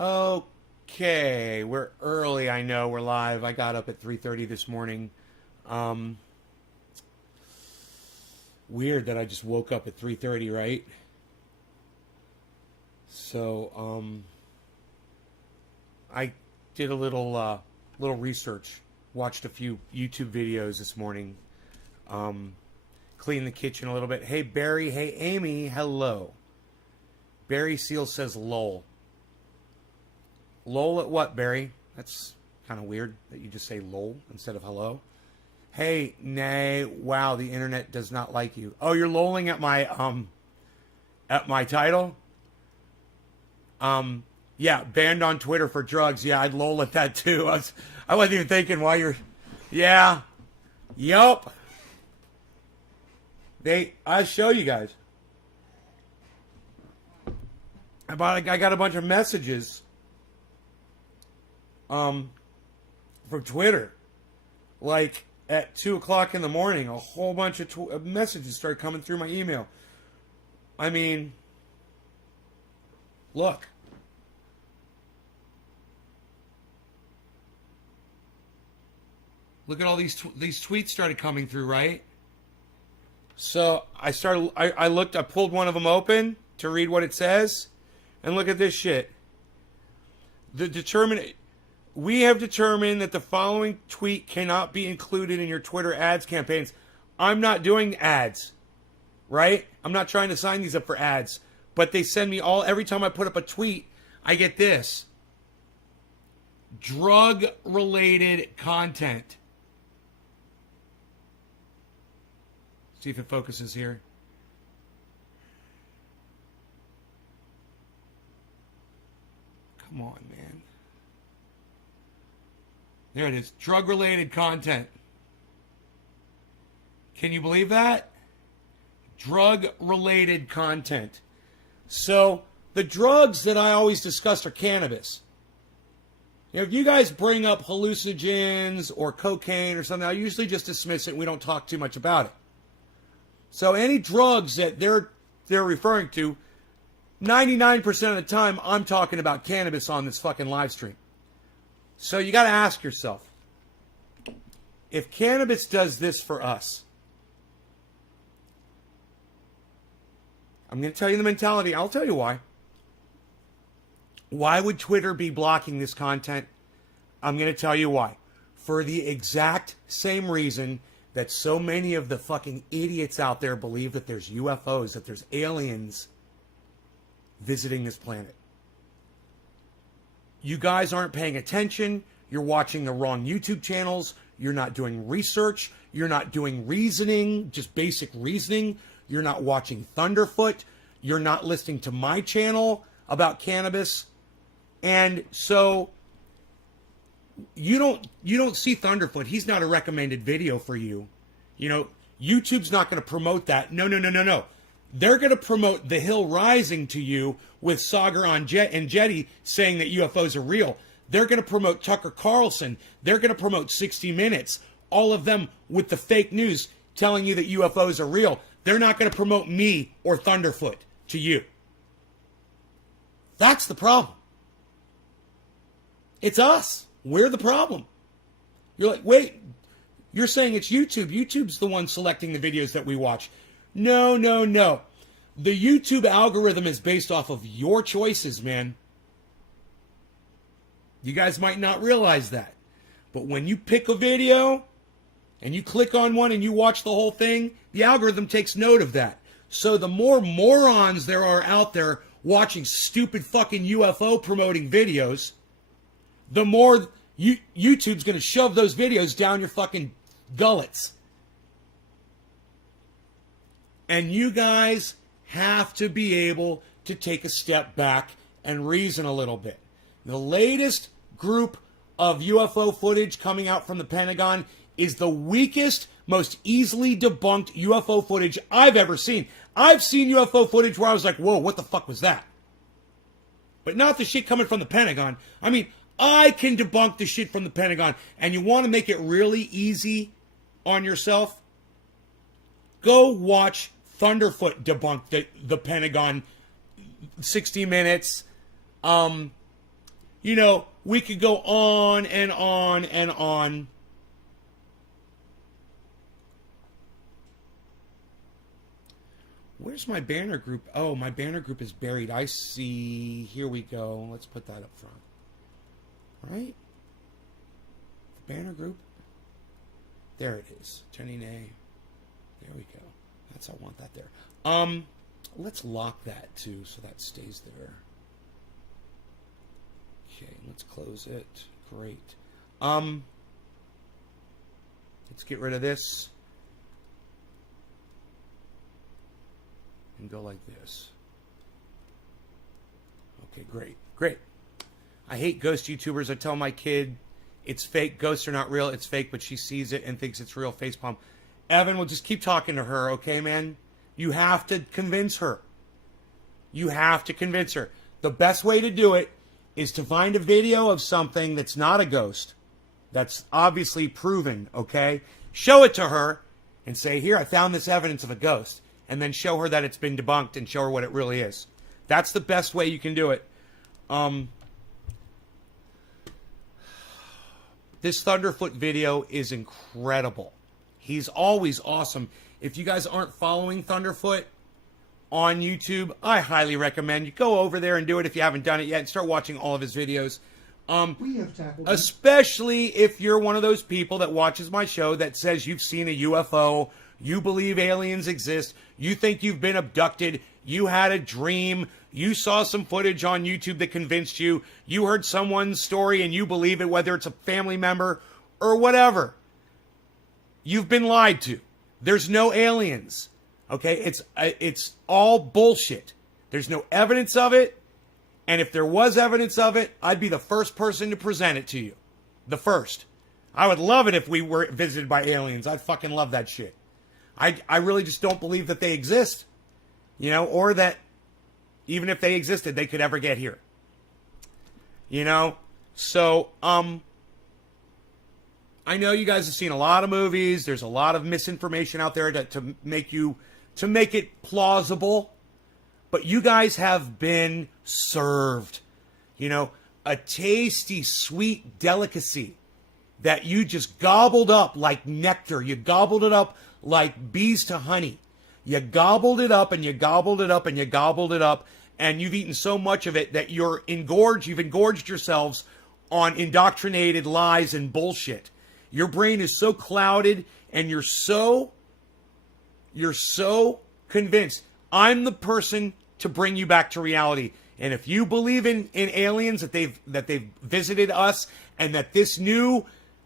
Okay, we're early. I know we're live. I got up at 3:30 this morning. Weird that I just woke up at 3:30, right? So, I did a little research. Watched a few YouTube videos this morning. Cleaned the kitchen a little bit. Hey Barry. Hey Amy. Hello. Barry Seal says lol. Lol at what, Barry? That's kind of weird that you just say lol instead of hello. Hey, nay, wow, the internet does not like you. Oh, you're lolling at my title? Yeah, banned on Twitter for drugs. Yeah, I'd lol at that too. I wasn't even thinking why you're... Yeah. Yup. I'll show you guys. I got a bunch of messages from Twitter. Like at 2 o'clock in the morning, a whole bunch of messages started coming through my email. I mean, look. Look at all these tweets started coming through, right? So I pulled one of them open to read what it says, and look at this shit. We have determined that the following tweet cannot be included in your Twitter ads campaigns. I'm not doing ads, right? I'm not trying to sign these up for ads, but they send me every time I put up a tweet, I get this. Drug-related content. See if it focuses here. Come on, man. There it is. Drug-related content. Can you believe that? Drug-related content. So, the drugs that I always discuss are cannabis. If you guys bring up hallucinogens or cocaine or something, I usually just dismiss it and we don't talk too much about it. So any drugs that they're referring to, 99% of the time, I'm talking about cannabis on this fucking live stream. So you got to ask yourself, if cannabis does this for us, I'm going to tell you the mentality. I'll tell you why. Why would Twitter be blocking this content? I'm going to tell you why. For the exact same reason that so many of the fucking idiots out there believe that there's UFOs, that there's aliens visiting this planet. You guys aren't paying attention. You're watching the wrong YouTube channels. You're not doing research. You're not doing reasoning, just basic reasoning. You're not watching Thunderfoot. You're not listening to my channel about cannabis. And so you don't see Thunderfoot. He's not a recommended video for you. You know, YouTube's not going to promote that. No. They're going to promote The Hill Rising to you with Sagar and Jetty saying that UFOs are real. They're going to promote Tucker Carlson. They're going to promote 60 Minutes. All of them with the fake news telling you that UFOs are real. They're not going to promote me or Thunderfoot to you. That's the problem. It's us. We're the problem. You're like, wait, you're saying it's YouTube. YouTube's the one selecting the videos that we watch. No. The YouTube algorithm is based off of your choices, man. You guys might not realize that. But when you pick a video and you click on one and you watch the whole thing, the algorithm takes note of that. So the more morons there are out there watching stupid fucking UFO promoting videos, the more YouTube's going to shove those videos down your fucking gullets. And you guys have to be able to take a step back and reason a little bit. The latest group of UFO footage coming out from the Pentagon is the weakest, most easily debunked UFO footage I've ever seen. I've seen UFO footage where I was like, whoa, what the fuck was that? But not the shit coming from the Pentagon. I mean, I can debunk the shit from the Pentagon. And you want to make it really easy on yourself? Go watch Thunderfoot debunk the Pentagon 60 Minutes. You know, we could go on and on and on. Where's my banner group? Oh, my banner group is buried. I see. Here we go. Let's put that up front. Right? The banner group. There it is. Jenny Nay. There we go. I want that there. Let's lock that too, so that stays there. Okay, let's close it. Great. Let's get rid of this. And go like this. Okay, great. Great. I hate ghost YouTubers. I tell my kid it's fake. Ghosts are not real. It's fake, but she sees it and thinks it's real. Facepalm. Evan, we'll just keep talking to her, okay, man? You have to convince her. You have to convince her. The best way to do it is to find a video of something that's not a ghost, that's obviously proven, okay? Show it to her and say, here, I found this evidence of a ghost. And then show her that it's been debunked and show her what it really is. That's the best way you can do it. This Thunderfoot video is incredible. He's always awesome. If you guys aren't following Thunderfoot on YouTube, I highly recommend you go over there and do it if you haven't done it yet and start watching all of his videos. We have tackled especially if you're one of those people that watches my show that says you've seen a UFO, you believe aliens exist, you think you've been abducted, you had a dream, you saw some footage on YouTube that convinced you, you heard someone's story and you believe it, whether it's a family member or whatever. You've been lied to. There's no aliens. Okay? It's all bullshit. There's no evidence of it. And if there was evidence of it, I'd be the first person to present it to you. The first. I would love it if we were visited by aliens. I'd fucking love that shit. I really just don't believe that they exist. You know, or that even if they existed, they could ever get here. You know? So, I know you guys have seen a lot of movies. There's a lot of misinformation out there to make it plausible. But you guys have been served. You know, a tasty, sweet delicacy that you just gobbled up like nectar. You gobbled it up like bees to honey. You gobbled it up and you gobbled it up and you gobbled it up. And you've eaten so much of it that you've engorged yourselves on indoctrinated lies and bullshit. Your brain is so clouded and you're so convinced. I'm the person to bring you back to reality. And if you believe in aliens, that they've visited us, and that this new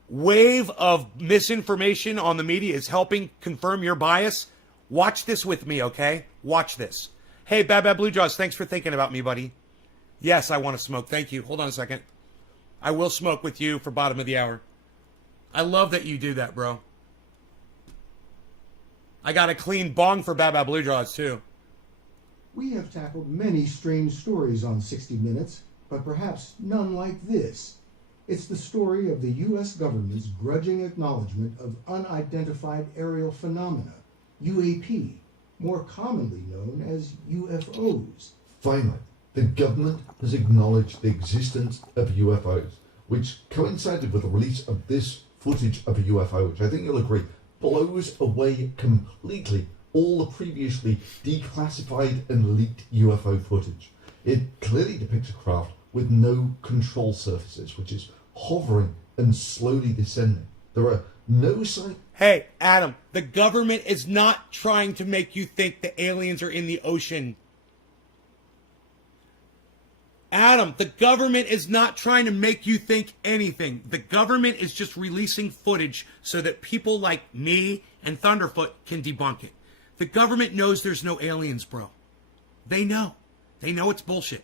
wave of misinformation on the media is helping confirm your bias, watch this with me, okay? Watch this. Hey, Bad Bad Blue Jaws, thanks for thinking about me, buddy. Yes, I want to smoke. Thank you. Hold on a second. I will smoke with you for bottom of the hour. I love that you do that, bro. I got a clean bong for Bad Bad Blue Jaws, too. We have tackled many strange stories on 60 Minutes, but perhaps none like this. It's the story of the U.S. government's grudging acknowledgement of unidentified aerial phenomena, UAP, more commonly known as UFOs. Finally, the government has acknowledged the existence of UFOs, which coincided with the release of this footage of a UFO, which I think you'll agree blows away completely all the previously declassified and leaked UFO footage. It clearly depicts a craft with no control surfaces, which is hovering and slowly descending. There are no signs. Hey, Adam, the government is not trying to make you think the aliens are in the ocean. Adam, the government is not trying to make you think anything. The government is just releasing footage so that people like me and Thunderfoot can debunk it. The government knows there's no aliens, bro. They know. They know it's bullshit.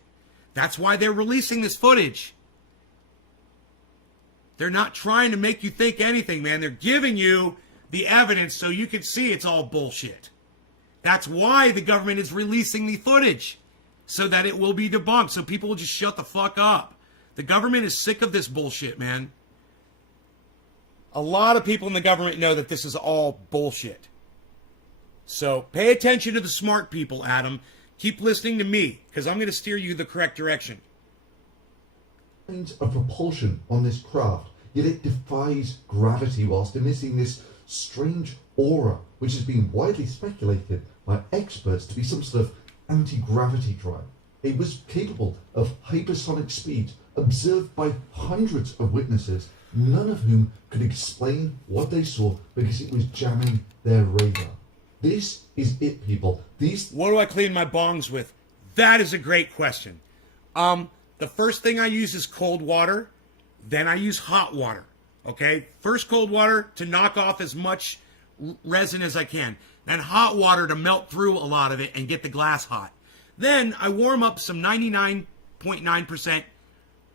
That's why they're releasing this footage. They're not trying to make you think anything, man. They're giving you the evidence so you can see it's all bullshit. That's why the government is releasing the footage, so that it will be debunked, so people will just shut the fuck up. The government is sick of this bullshit, man. A lot of people in the government know that this is all bullshit. So pay attention to the smart people, Adam. Keep listening to me, because I'm going to steer you the correct direction. kinds of propulsion on this craft, yet it defies gravity whilst emitting this strange aura, which has been widely speculated by experts to be some sort of anti-gravity drive. It was capable of hypersonic speed observed by hundreds of witnesses, none of whom could explain what they saw because it was jamming their radar. This is it, people. What do I clean my bongs with? That is a great question. The first thing I use is cold water. Then I use hot water. Okay? First cold water to knock off as much resin as I can. Then hot water to melt through a lot of it and get the glass hot. Then I warm up some 99.9%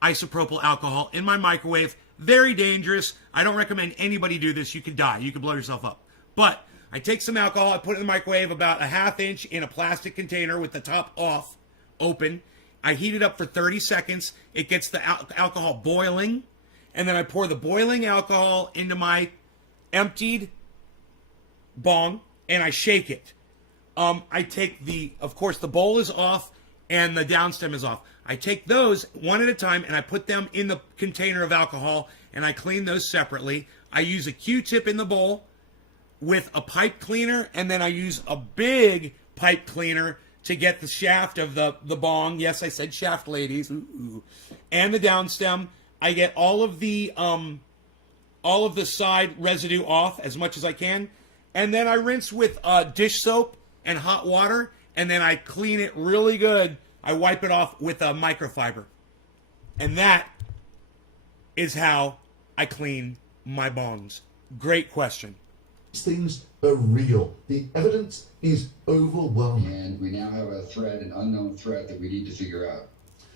isopropyl alcohol in my microwave. Very dangerous. I don't recommend anybody do this. You could die. You could blow yourself up. But I take some alcohol, I put it in the microwave about a ½ inch in a plastic container with the top off, open. I heat it up for 30 seconds. It gets the alcohol boiling. And then I pour the boiling alcohol into my emptied bong and I shake it. I take of course, the bowl is off and the downstem is off. I take those one at a time and I put them in the container of alcohol and I clean those separately. I use a Q-tip in the bowl with a pipe cleaner, and then I use a big pipe cleaner to get the shaft of the bong. Yes, I said shaft, ladies. Ooh. And the downstem. I get all of the side residue off as much as I can, and then I rinse with dish soap and hot water, and then I clean it really good. I wipe it off with a microfiber, and that is how I clean my bongs. Great question. These things are real. The evidence is overwhelming. And we now have a threat, an unknown threat that we need to figure out.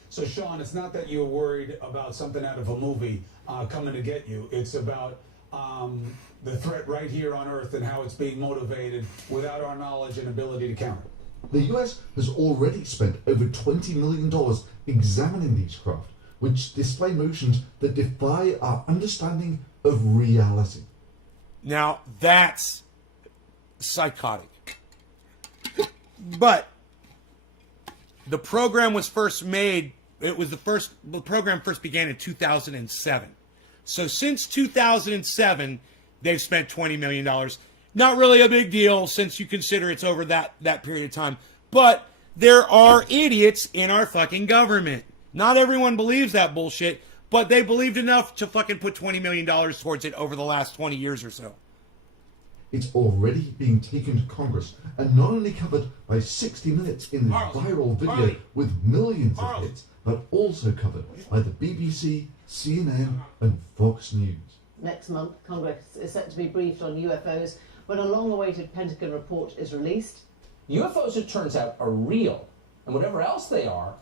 So, Sean, it's not that you're worried about something out of a movie coming to get you. It's about the threat right here on Earth and how it's being motivated without our knowledge and ability to counter. The US has already spent over $20 million examining these craft, which display motions that defy our understanding of reality. Now, that's psychotic. But the program was first made, the program first began in 2007. So since 2007, they've spent $20 million. Not really a big deal since you consider it's over that period of time. But there are idiots in our fucking government. Not everyone believes that bullshit, but they believed enough to fucking put $20 million towards it over the last 20 years or so. It's already being taken to Congress and not only covered by 60 Minutes in the viral video with millions of hits, but also covered by the BBC, CNN, and Fox News. Next month, Congress is set to be briefed on UFOs when a long-awaited Pentagon report is released. UFOs, it turns out, are real, and whatever else they are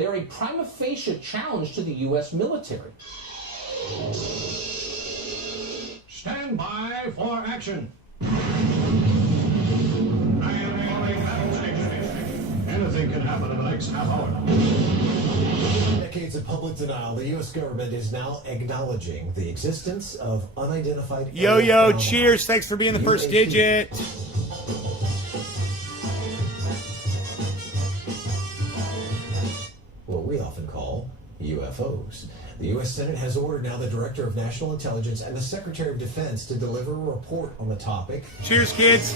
a prima facie challenge to the U.S. military. Stand by for action. Anything can happen in the next half hour. Decades of public denial, the U.S. government is now acknowledging the existence of unidentified... Yo, cheers. Thanks for being the first digit. What we often call UFOs. The U.S. Senate has ordered now the Director of National Intelligence and the Secretary of Defense to deliver a report on the topic. Cheers, kids.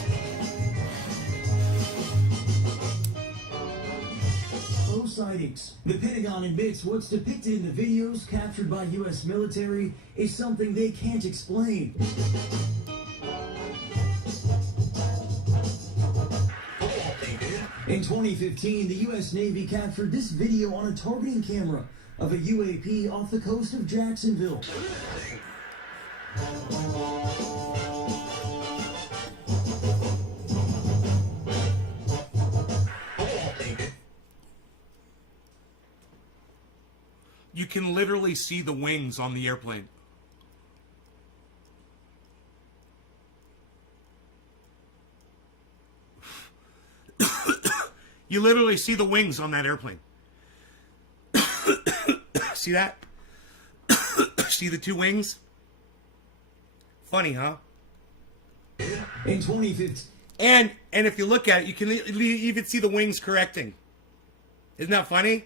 Sightings. The Pentagon admits what's depicted in the videos captured by U.S. military is something they can't explain. In 2015, the U.S. Navy captured this video on a targeting camera of a UAP off the coast of Jacksonville. You can literally see the wings on the airplane. You literally see the wings on that airplane. See that? See the two wings? Funny, huh? In 2015. And if you look at it, you can even see the wings correcting. Isn't that funny?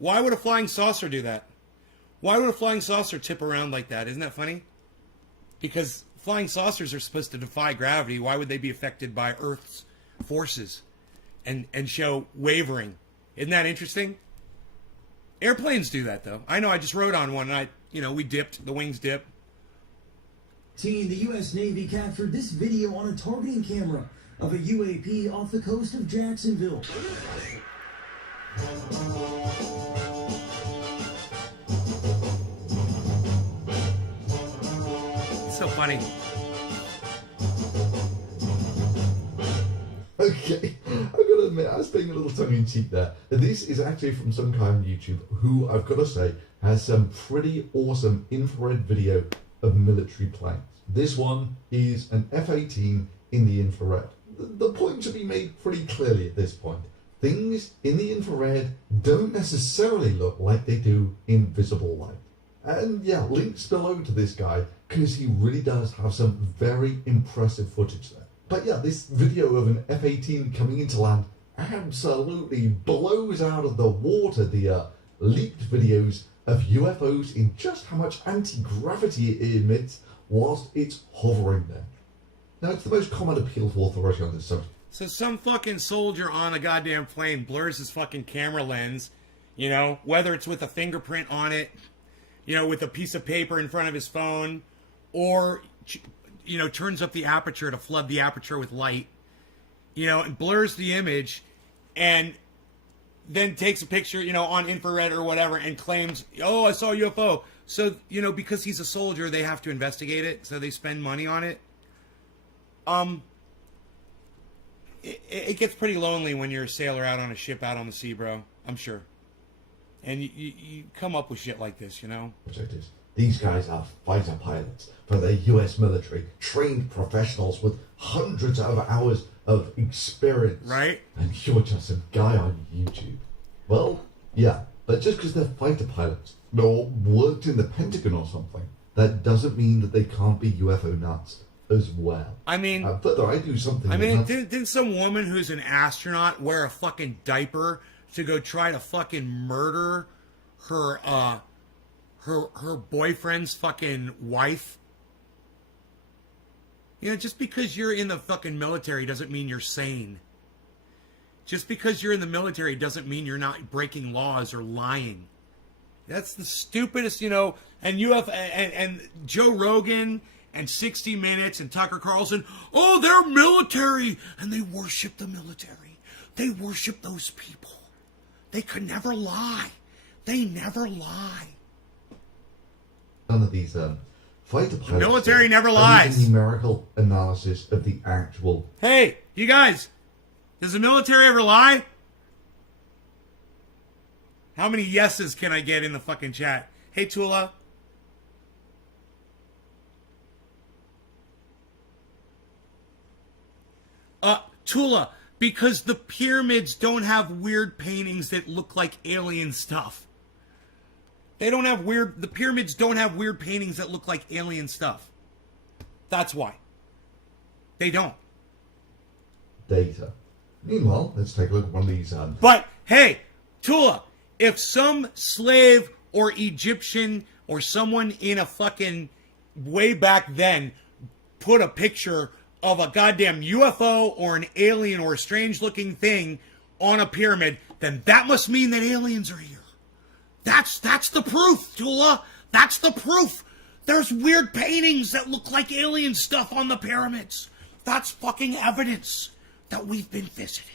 Why would a flying saucer do that? Why would a flying saucer tip around like that? Isn't that funny? Because flying saucers are supposed to defy gravity. Why would they be affected by Earth's forces and show wavering? Isn't that interesting? Airplanes do that, though. I know. I just rode on one, and we dipped. The wings dip. The U.S. Navy captured this video on a targeting camera of a UAP off the coast of Jacksonville. It's so funny. Okay, I've got to admit, I was being a little tongue-in-cheek there. This is actually from some guy on YouTube who, I've got to say, has some pretty awesome infrared video of military planes. This one is an F-18 in the infrared. The point should be made pretty clearly at this point. Things in the infrared don't necessarily look like they do in visible light. And yeah, links below to this guy, because he really does have some very impressive footage there. But yeah, this video of an F-18 coming into land absolutely blows out of the water the leaked videos of UFOs in just how much anti-gravity it emits whilst it's hovering there. Now, it's the most common appeal to authority on this subject. So some fucking soldier on a goddamn plane blurs his fucking camera lens, whether it's with a fingerprint on it, with a piece of paper in front of his phone, or, turns up the aperture to flood the aperture with light, and blurs the image, and then takes a picture, on infrared or whatever, and claims, oh, I saw a UFO. So, because he's a soldier, they have to investigate it, so they spend money on it. It gets pretty lonely when you're a sailor out on a ship out on the sea, bro. I'm sure. And you come up with shit like this, These guys are fighter pilots for the US military, trained professionals with hundreds of hours of experience. Right? And you're just some guy on YouTube. Well, yeah, but just because they're fighter pilots or worked in the Pentagon or something, that doesn't mean that they can't be UFO nuts as well. I mean, further, I do something. Didn't some woman who's an astronaut wear a fucking diaper to go try to fucking murder her boyfriend's fucking wife? Just because you're in the fucking military doesn't mean you're sane. Just because you're in the military doesn't mean you're not breaking laws or lying. That's the stupidest, and and Joe Rogan and 60 Minutes and Tucker Carlson, oh, they're military, and they worship the military. They worship those people. They could never lie. They never lie. None of these fighter pilots. The military never lies. Numerical analysis of the actual. Hey, you guys, does the military ever lie? How many yeses can I get in the fucking chat? Hey, Tula. Tula, because the pyramids don't have weird paintings that look like alien stuff. The pyramids don't have weird paintings that look like alien stuff. That's why. They don't. Data. Meanwhile, let's take a look at one of these. But, hey, Tula, if some slave or Egyptian or someone in a fucking way back then put a picture of a goddamn UFO or an alien or a strange looking thing on a pyramid, then that must mean that aliens are here. That's the proof, Tula. That's the proof. There's weird paintings that look like alien stuff on the pyramids. That's fucking evidence that we've been visited.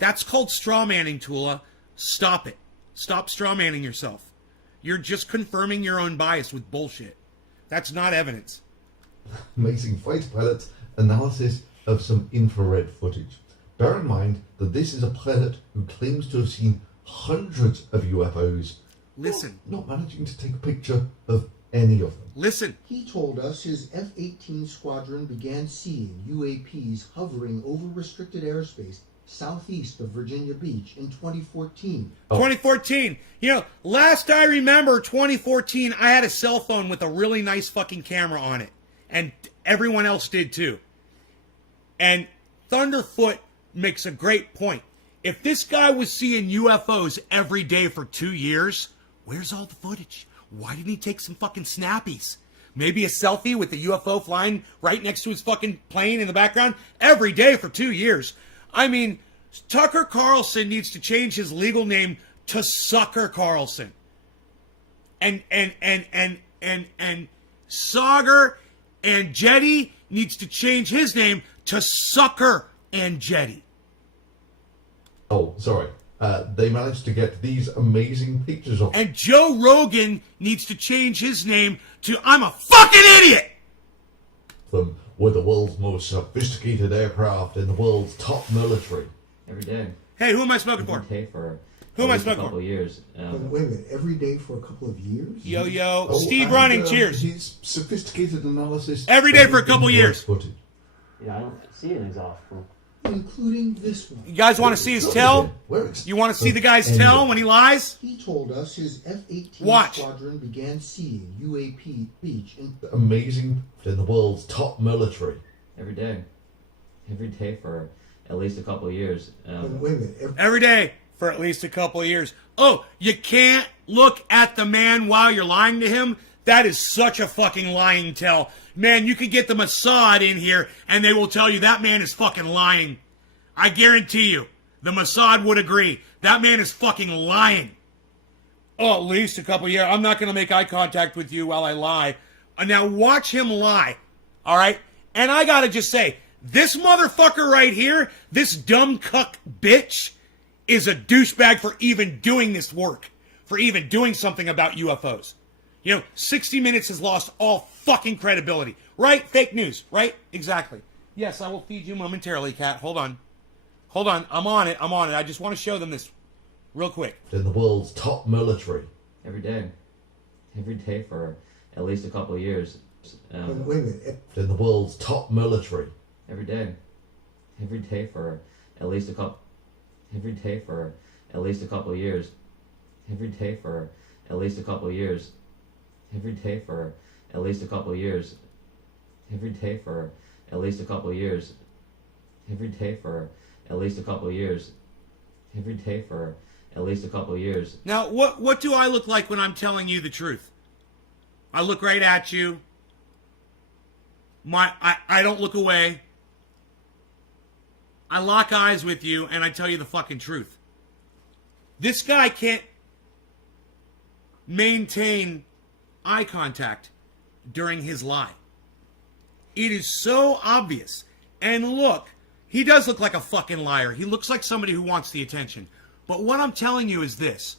That's called straw manning, Tula. Stop it. Stop straw manning yourself. You're just confirming your own bias with bullshit. That's not evidence. Amazing fighter pilots analysis of some infrared footage. Bear in mind that this is a pilot who claims to have seen hundreds of UFOs. Listen. Not managing to take a picture of any of them. Listen. He told us his F-18 squadron began seeing UAPs hovering over restricted airspace southeast of Virginia Beach in 2014. 2014. Last I remember, 2014, I had a cell phone with a really nice fucking camera on it. And everyone else did too. And Thunderfoot makes a great point. If this guy was seeing UFOs every day for 2 years, where's all the footage? Why didn't he take some fucking snappies? Maybe a selfie with the UFO flying right next to his fucking plane in the background every day for 2 years. I mean, Tucker Carlson needs to change his legal name to Sucker Carlson. And Saagar Enjeti needs to change his name to Sucker Enjeti. Oh, sorry. They managed to get these amazing pictures of And Joe Rogan needs to change his name to I'm a fucking idiot! them with the world's most sophisticated aircraft in the world's top military. Every day. Hey, who am I smoking for? Okay, for Who am I at least a smoking couple for? of years. Wait a minute, every day for a couple of years? Yo, yo. Oh, Steve and, Running, cheers. His sophisticated analysis. Every day for a couple of years. footage. Yeah, I don't see an exhaust from. Including this one. You guys want to see his tail? You want to see the guy's tail when he lies? He told us his F-18 Watch. squadron began seeing UAP beach in Amazing in the world's top military. Every day. Every day for at least a couple of years. wait a minute. Every day for at least a couple of years. Oh, you can't look at the man while you're lying to him? That is such a fucking lying tell. Man, you could get the Mossad in here and they will tell you that man is fucking lying. I guarantee you, the Mossad would agree. That man is fucking lying. Oh, at least a couple of years. I'm not going to make eye contact with you while I lie. Now watch him lie. All right? And I got to just say, this motherfucker right here, this dumb cuck bitch, is a douchebag for even doing this work, for even doing something about UFOs. You know, 60 Minutes has lost all fucking credibility. Right? Fake news. Right? Exactly. Yes, I will feed you momentarily, Kat. Hold on. Hold on. I'm on it. I just want to show them this real quick. In the world's top military. Every day. Every day for at least a couple of years. wait a minute. In the world's top military. Every day. Every day for at least a couple. Every day for at least a couple of years. Every day for at least a couple of years. Every day for at least a couple of years. Every day for at least a couple of years. Every day for at least a couple of years. Every day for at least a couple of years. Now, what do I look like when I'm telling you the truth? I look right at you. I don't look away. I lock eyes with you and I tell you the fucking truth. This guy can't maintain eye contact during his lie. It is so obvious. And look, he does look like a fucking liar. He looks like somebody who wants the attention. But what I'm telling you is this.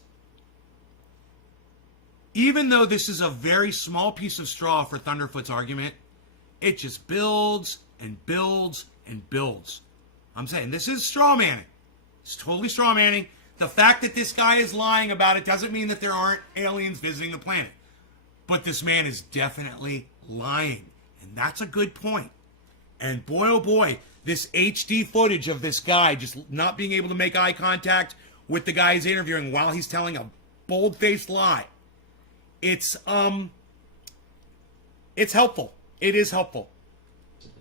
Even though this is a very small piece of straw for Thunderfoot's argument, it just builds and builds and builds. I'm saying this is straw manning. It's totally straw manning. The fact that this guy is lying about it doesn't mean that there aren't aliens visiting the planet. But this man is definitely lying. And that's a good point. And boy, oh boy, this HD footage of this guy just not being able to make eye contact with the guy he's interviewing while he's telling a bold-faced lie. It's helpful. It is helpful.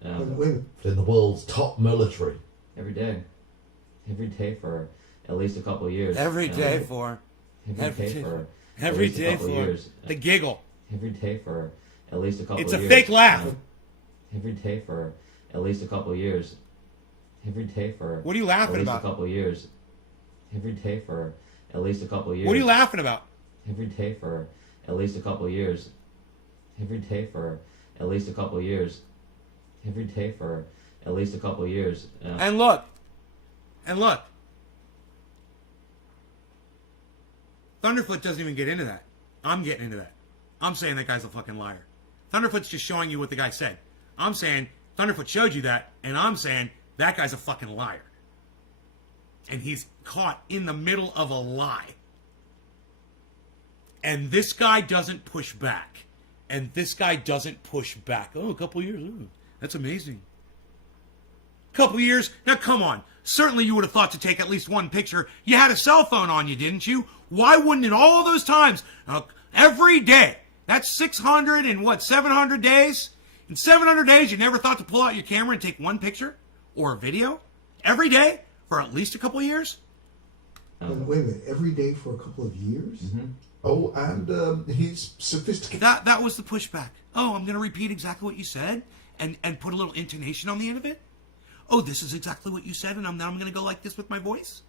Wait a minute. In the world's top military. Every day. Every day for at least a couple of years. Every day for the giggle. Every day for at least a couple It's of a years. fake laugh. Every day for at least a couple of years. Every day for What are you laughing at least about? a couple of years. Every day for at least a couple of years. What are you laughing about? Every day for at least a couple of years. Every day for at least a couple of years. Every day for at least a couple of years. And look. Thunderfoot doesn't even get into that. I'm getting into that. I'm saying that guy's a fucking liar. Thunderfoot's just showing you what the guy said. I'm saying Thunderfoot showed you that, and I'm saying that guy's a fucking liar. And he's caught in the middle of a lie. And this guy doesn't push back. Oh, a couple years. Ooh, that's amazing. Couple years? Now, come on. Certainly you would have thought to take at least one picture. You had a cell phone on you, didn't you? Why wouldn't in all those times, every day, that's 600 and 700 days? In 700 days, you never thought to pull out your camera and take one picture or a video? Every day? For at least a couple of years? Wait a minute, every day for a couple of years? Oh, and he's sophisticated. That was the pushback. Oh, I'm going to repeat exactly what you said and put a little intonation on the end of it. Oh, this is exactly what you said, and I'm going to go like this with my voice.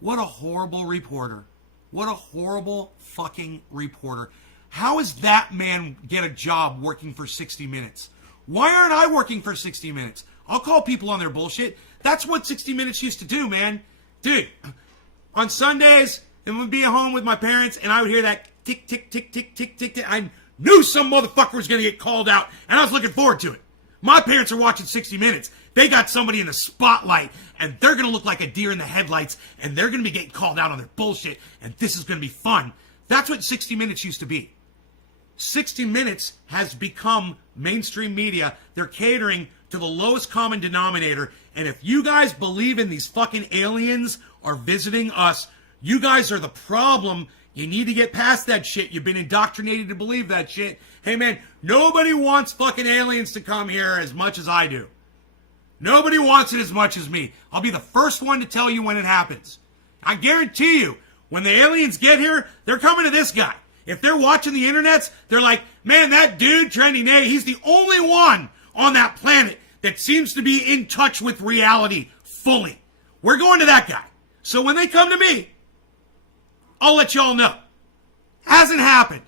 What a horrible reporter. What a horrible fucking reporter. How does that man get a job working for 60 Minutes? Why aren't I working for 60 Minutes? I'll call people on their bullshit. That's what 60 Minutes used to do, man. Dude, on Sundays, and would be at home with my parents, and I would hear that tick, tick, tick, tick, tick, tick, tick. I knew some motherfucker was going to get called out, and I was looking forward to it. My parents are watching 60 Minutes. They got somebody in the spotlight, and they're going to look like a deer in the headlights, and they're going to be getting called out on their bullshit, and this is going to be fun. That's what 60 Minutes used to be. 60 Minutes has become mainstream media. They're catering to the lowest common denominator, and if you guys believe in these fucking aliens are visiting us, you guys are the problem. You need to get past that shit. You've been indoctrinated to believe that shit. Hey man, nobody wants fucking aliens to come here as much as I do. Nobody wants it as much as me. I'll be the first one to tell you when it happens. I guarantee you, when the aliens get here, they're coming to this guy. If they're watching the internets, they're like, man, that dude, Trendy Nate, he's the only one on that planet that seems to be in touch with reality fully. We're going to that guy. So when they come to me, I'll let y'all know. Hasn't happened.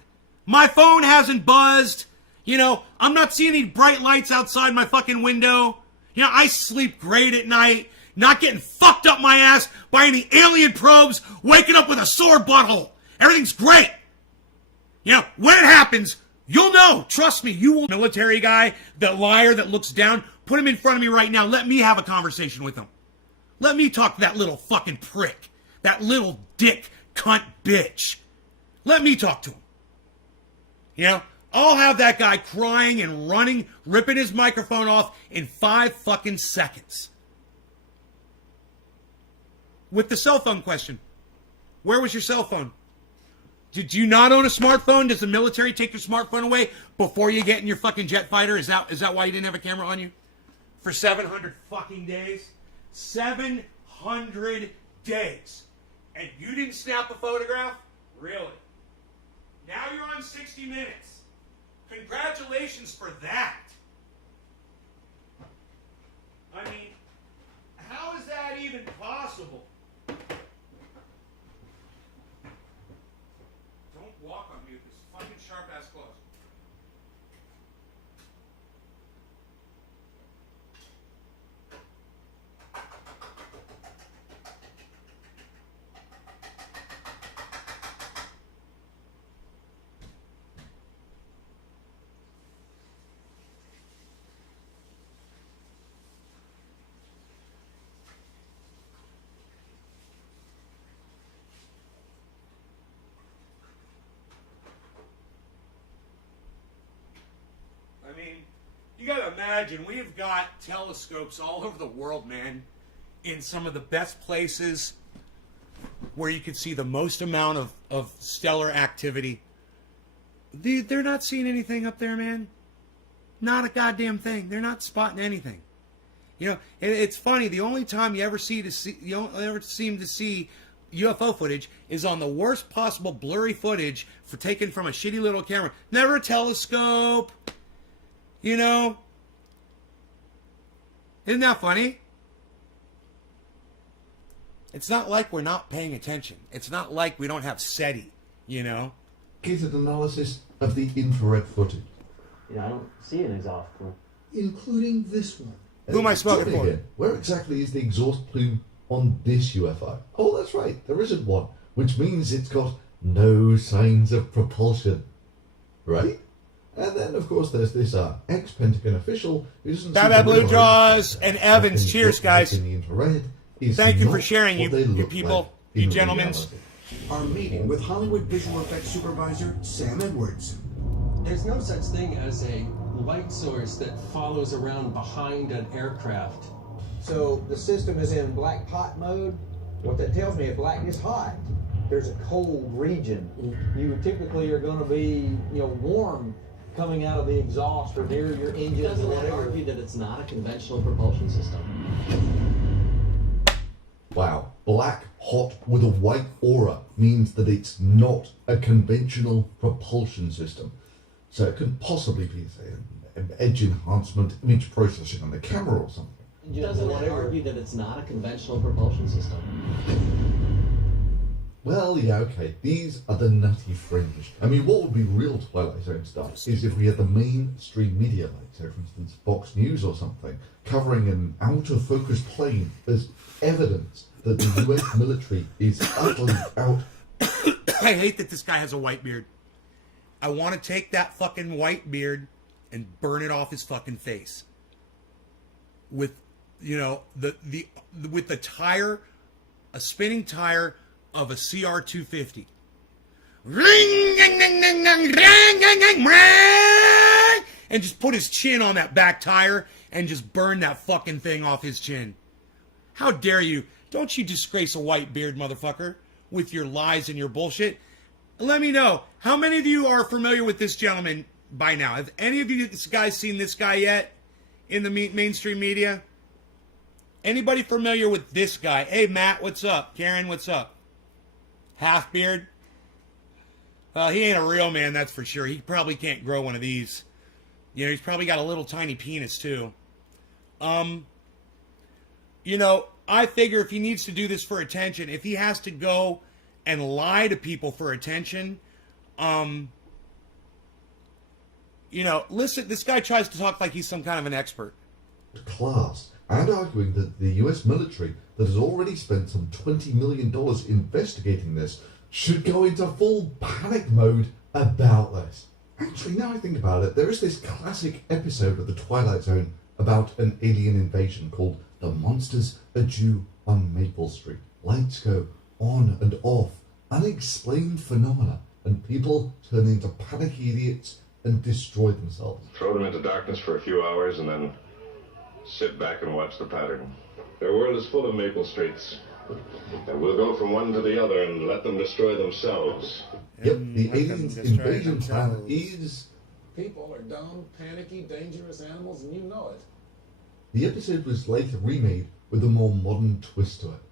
My phone hasn't buzzed. You know, I'm not seeing any bright lights outside my fucking window. You know, I sleep great at night. Not getting fucked up my ass by any alien probes, waking up with a sore butthole. Everything's great. You know, when it happens, you'll know. Trust me, you will. Military guy, the liar that looks down, put him in front of me right now. Let me have a conversation with him. Let me talk to that little fucking prick. That little dick cunt bitch. Let me talk to him. You know, I'll have that guy crying and running, ripping his microphone off in 5 fucking seconds. With the cell phone question. Where was your cell phone? Did you not own a smartphone? Does the military take your smartphone away before you get in your fucking jet fighter? Is that why you didn't have a camera on you? For 700 fucking days? 700 days. And you didn't snap a photograph? Really? Now you're on 60 Minutes. Congratulations for that. I mean, how is that even possible? Don't walk on me with this fucking sharp-ass clothes. I mean, you gotta imagine, we've got telescopes all over the world, man, in some of the best places where you could see the most amount of stellar activity. They're not seeing anything up there, man. Not a goddamn thing. They're not spotting anything. You know, it's funny. The only time you ever seem to see UFO footage is on the worst possible blurry footage taken from a shitty little camera. Never a telescope. You know? Isn't that funny? It's not like we're not paying attention. It's not like we don't have SETI, you know? Gated analysis of the infrared footage. Yeah, I don't see an exhaust plume. Including this one. Who am I smoking for? Again, where exactly is the exhaust plume on this UFO? Oh, that's right, there isn't one, which means it's got no signs of propulsion. Right? And then, of course, there's this ex-Pentagon official who doesn't Bad Blue Jaws and Evans. Cheers, guys. In the infrared is Thank you for not sharing, what they you look people, like you in gentlemen. reality. Our meeting with Hollywood visual effects supervisor Sam Edwards. There's no such thing as a light source that follows around behind an aircraft. So the system is in black pot mode. What that tells me is black is hot. There's a cold region. You typically are going to be, warm coming out of the exhaust or near your engine or Doesn't that whatever. argue that it's not a conventional propulsion system? Wow, black, hot, with a white aura means that it's not a conventional propulsion system. So it couldn't possibly be, say, an edge enhancement, image processing on the camera or something. Doesn't that argue that it's not a conventional propulsion system? Well, yeah, okay. These are the nutty fringe. I mean, what would be real Twilight Zone stuff is if we had the mainstream media, like, say, for instance, Fox News or something, covering an out-of-focus plane as evidence that the US military is utterly out. I hate that this guy has a white beard. I want to take that fucking white beard and burn it off his fucking face. With, you know, with the tire, a spinning tire of a CR250. And just put his chin on that back tire and just burn that fucking thing off his chin. How dare you? Don't you disgrace a white beard, motherfucker, with your lies and your bullshit. Let me know, how many of you are familiar with this gentleman by now? Have any of you guys seen this guy yet in the mainstream media? Anybody familiar with this guy? Hey, Matt, what's up? Karen, what's up? Half beard? Well, he ain't a real man, that's for sure. He probably can't grow one of these. You know, he's probably got a little tiny penis, too. You know, I figure if he needs to do this for attention, if he has to go and lie to people for attention, you know, listen, this guy tries to talk like he's some kind of an expert. Class, and arguing that the US military, that has already spent some $20 million investigating this, should go into full panic mode about this. Actually, now I think about it, there is this classic episode of The Twilight Zone about an alien invasion called The Monsters Are Due on Maple Street. Lights go on and off, unexplained phenomena, and people turn into panicky idiots and destroy themselves. Throw them into darkness for a few hours and then sit back and watch the pattern. Their world is full of Maple Streets. And we'll go from one to the other and let them destroy themselves. Yep, the aliens invasion plan is... People are dumb, panicky, dangerous animals, and you know it. The episode was later remade with a more modern twist to it.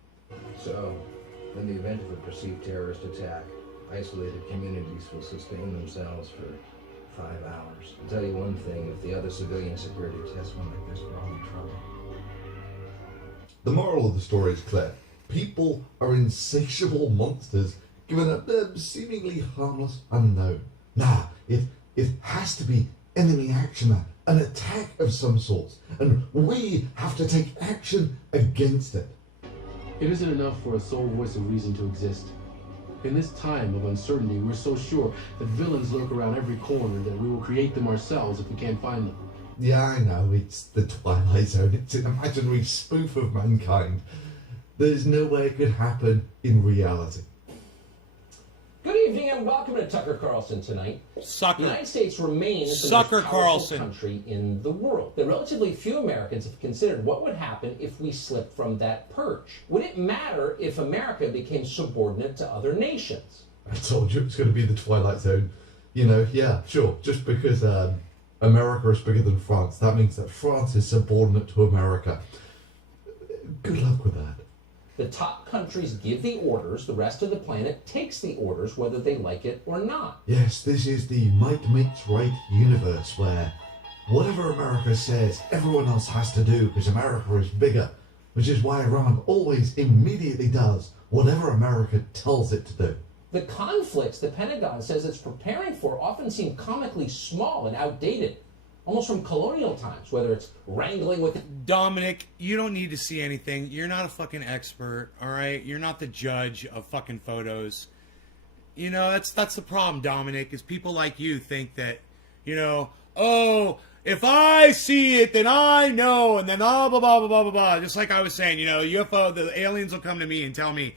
So, in the event of a perceived terrorist attack, isolated communities will sustain themselves for 5 hours. I'll tell you one thing, if the other civilian security tests one like this, we're all in trouble. The moral of the story is clear. People are insatiable monsters given a seemingly harmless unknown. Nah, it has to be enemy action, an attack of some sort, and we have to take action against it. It isn't enough for a sole voice of reason to exist. In this time of uncertainty, we're so sure that villains lurk around every corner that we will create them ourselves if we can't find them. Yeah, I know, it's the Twilight Zone. It's an imaginary spoof of mankind. There's no way it could happen in reality. Good evening and welcome to Tucker Carlson tonight. Sucker. The United States remains the Sucker most powerful Carlson. country in the world. But relatively few Americans have considered what would happen if we slipped from that perch. Would it matter if America became subordinate to other nations? I told you it's going to be the Twilight Zone. You know, yeah, sure. Just because America is bigger than France, that means that France is subordinate to America. Good luck with that. The top countries give the orders, the rest of the planet takes the orders whether they like it or not. Yes, this is the might makes right universe where whatever America says, everyone else has to do because America is bigger, which is why Iran always immediately does whatever America tells it to do. The conflicts the Pentagon says it's preparing for often seem comically small and outdated, almost from colonial times, whether it's wrangling with... Dominic, you don't need to see anything. You're not a fucking expert, all right? You're not the judge of fucking photos. You know, that's the problem, Dominic, is people like you think that, you know, oh, if I see it, then I know, and then blah, blah, blah, blah, blah, blah. Just like I was saying, you know, UFO, the aliens will come to me and tell me.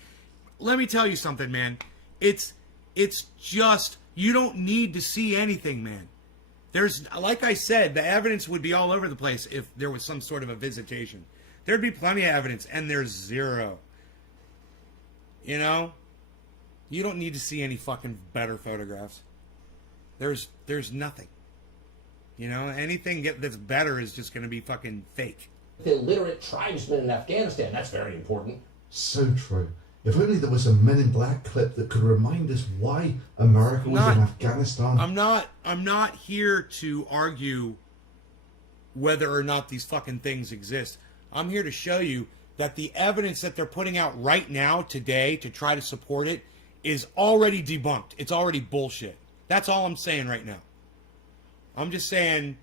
Let me tell you something, man. It's just, you don't need to see anything, man. There's, like I said, the evidence would be all over the place if there was some sort of a visitation. There'd be plenty of evidence, and there's zero. You know? You don't need to see any fucking better photographs. There's nothing. You know? Anything that's better is just going to be fucking fake. The illiterate tribesmen in Afghanistan, that's very important. So true. If only there was a Men in Black clip that could remind us why America was in Afghanistan. I'm not here to argue whether or not these fucking things exist. I'm here to show you that the evidence that they're putting out right now, today, to try to support it, is already debunked. It's already bullshit. That's all I'm saying right now. I'm just saying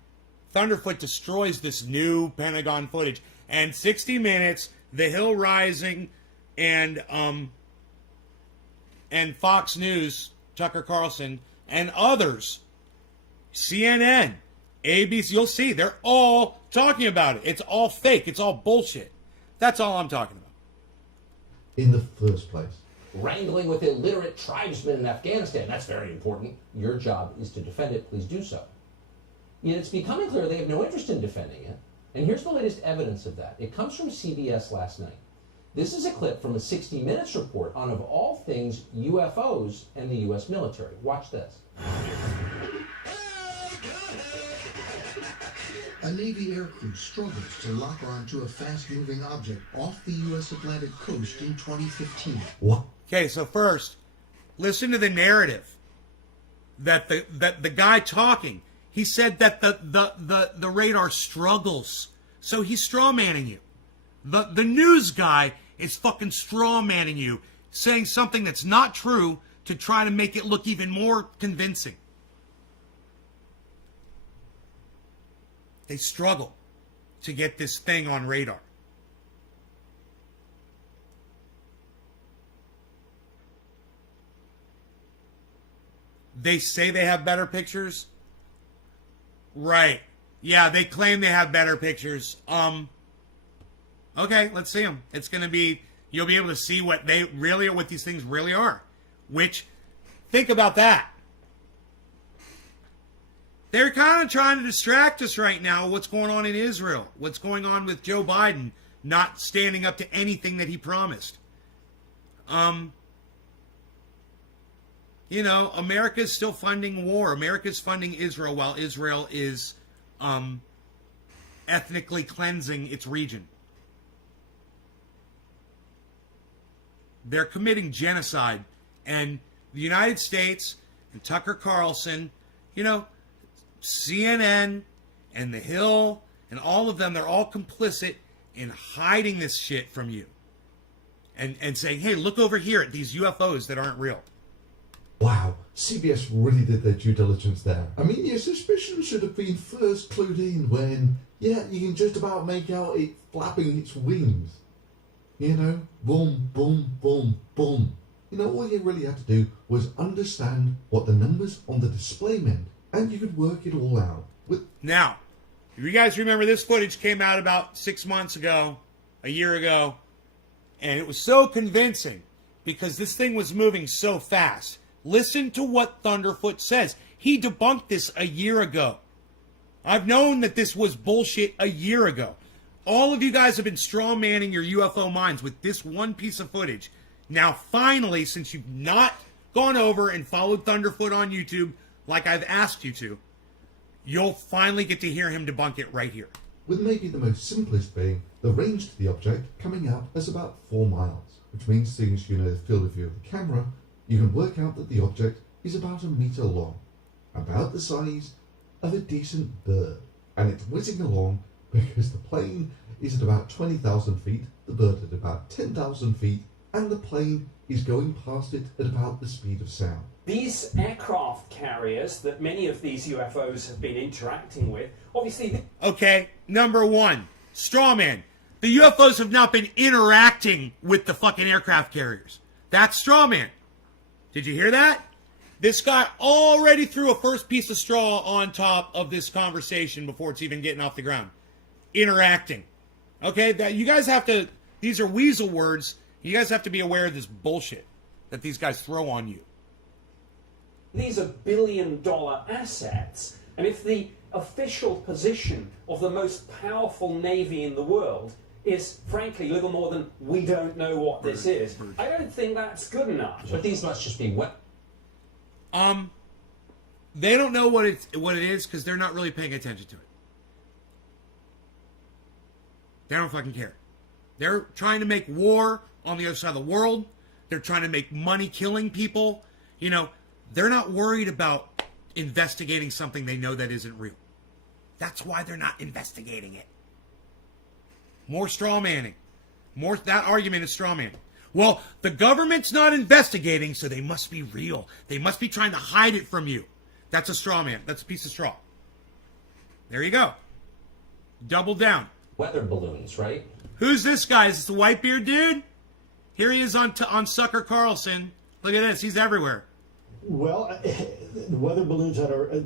Thunderfoot destroys this new Pentagon footage. And 60 Minutes, The Hill Rising, and Fox News, Tucker Carlson, and others, CNN, ABC, you'll see, they're all talking about it. It's all fake. It's all bullshit. That's all I'm talking about. In the first place. Wrangling with illiterate tribesmen in Afghanistan. That's very important. Your job is to defend it. Please do so. Yet it's becoming clear they have no interest in defending it. And here's the latest evidence of that. It comes from CBS last night. This is a clip from a 60 Minutes report on, of all things, UFOs and the U.S. military. Watch this. A Navy aircrew struggles to lock onto a fast-moving object off the U.S. Atlantic coast in 2015. What? Okay, so first, listen to the narrative that the guy talking. He said that the radar struggles, so he's strawmanning you. The news guy is fucking strawmanning you, saying something that's not true to try to make it look even more convincing. They struggle to get this thing on radar. They say they have better pictures. Right. Yeah, they claim they have better pictures. Okay, let's see them. It's going to be, you'll be able to see what they really are, what these things really are. Which, think about that. They're kind of trying to distract us right now. What's going on in Israel? What's going on with Joe Biden not standing up to anything that he promised? You know, America's still funding war. America's funding Israel while Israel is ethnically cleansing its region. They're committing genocide. And the United States and Tucker Carlson, you know, CNN and The Hill and all of them, they're all complicit in hiding this shit from you. And saying, hey, look over here at these UFOs that aren't real. Wow, CBS really did their due diligence there. I mean, your suspicion should have been first clued in when, yeah, you can just about make out it flapping its wings. You know, boom, boom, boom, boom. You know, all you really had to do was understand what the numbers on the display meant, and you could work it all out. Now, if you guys remember, this footage came out about 6 months ago, a year ago, and it was so convincing because this thing was moving so fast. Listen to what Thunderfoot says. He debunked this a year ago. I've known that this was bullshit a year ago. All of you guys have been strawmanning your UFO minds with this one piece of footage. Now, finally, since you've not gone over and followed Thunderfoot on YouTube like I've asked you to, you'll finally get to hear him debunk it right here. With maybe the most simplest being the range to the object coming out as about 4 miles, which means seeing as you know the field of view of the camera, you can work out that the object is about 1 meter long, about the size of a decent bird, and it's whizzing along because the plane is at about 20,000 feet, the bird at about 10,000 feet, and the plane is going past it at about the speed of sound. These aircraft carriers that many of these UFOs have been interacting with, obviously... Okay, number one, strawman. The UFOs have not been interacting with the fucking aircraft carriers. That's strawman. Did you hear that? This guy already threw a first piece of straw on top of this conversation before it's even getting off the ground. Interacting. Okay, that you guys have to, these are weasel words. You guys have to be aware of this bullshit that these guys throw on you. These are billion-dollar assets, and if the official position of the most powerful navy in the world is, frankly, little more than, we don't know what this is, I don't think that's good enough. But these must just be what? They don't know what it is because they're not really paying attention to it. They don't fucking care. They're trying to make war on the other side of the world. They're trying to make money killing people. You know, they're not worried about investigating something they know that isn't real. That's why they're not investigating it. More straw manning. That argument is straw manning. Well, the government's not investigating, so they must be real. They must be trying to hide it from you. That's a straw man. That's a piece of straw. There you go. Double down. Weather balloons, right? Who's this guy? Is this the Whitebeard dude? Here he is on Sucker Carlson. Look at this. He's everywhere. Well, weather balloons that are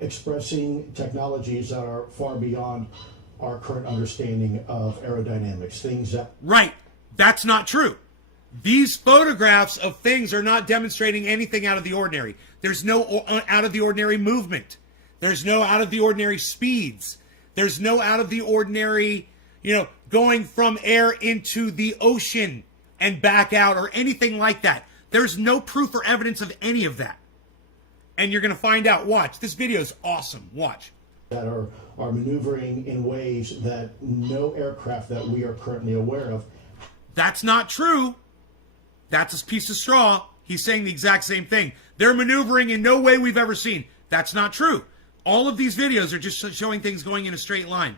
expressing technologies that are far beyond our current understanding of aerodynamics. Things that... Right. That's not true. These photographs of things are not demonstrating anything out of the ordinary. There's no out of the ordinary movement. There's no out of the ordinary speeds. There's no out of the ordinary, going from air into the ocean and back out or anything like that. There's no proof or evidence of any of that. And you're going to find out. Watch. This video is awesome. Watch. That are maneuvering in ways that no aircraft that we are currently aware of. That's not true. That's a piece of straw. He's saying the exact same thing. They're maneuvering in no way we've ever seen. That's not true. All of these videos are just showing things going in a straight line.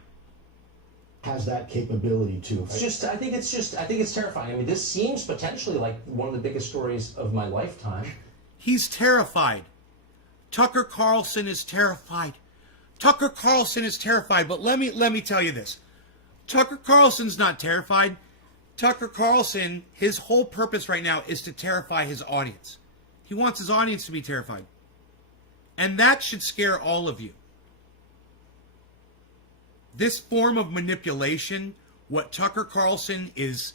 Has that capability to. I think it's terrifying. I mean, this seems potentially like one of the biggest stories of my lifetime. He's terrified. Tucker Carlson is terrified. Tucker Carlson is terrified, but let me tell you this. Tucker Carlson's not terrified. Tucker Carlson, his whole purpose right now is to terrify his audience. He wants his audience to be terrified. And that should scare all of you. This form of manipulation, what Tucker Carlson is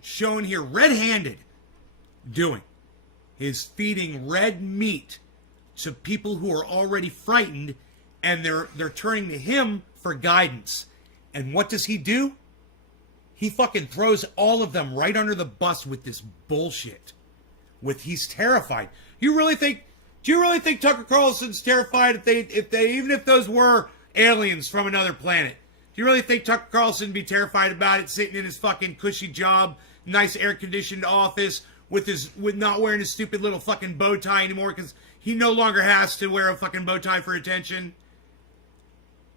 shown here red-handed doing, is feeding red meat to people who are already frightened, and they're turning to him for guidance. And what does he do? He fucking throws all of them right under the bus with this bullshit. He's terrified. Do you really think Tucker Carlson's terrified even if those were aliens from another planet? Do you really think Tucker Carlson would be terrified about it, sitting in his fucking cushy job, nice air conditioned office, with not wearing his stupid little fucking bow tie anymore because he no longer has to wear a fucking bow tie for attention?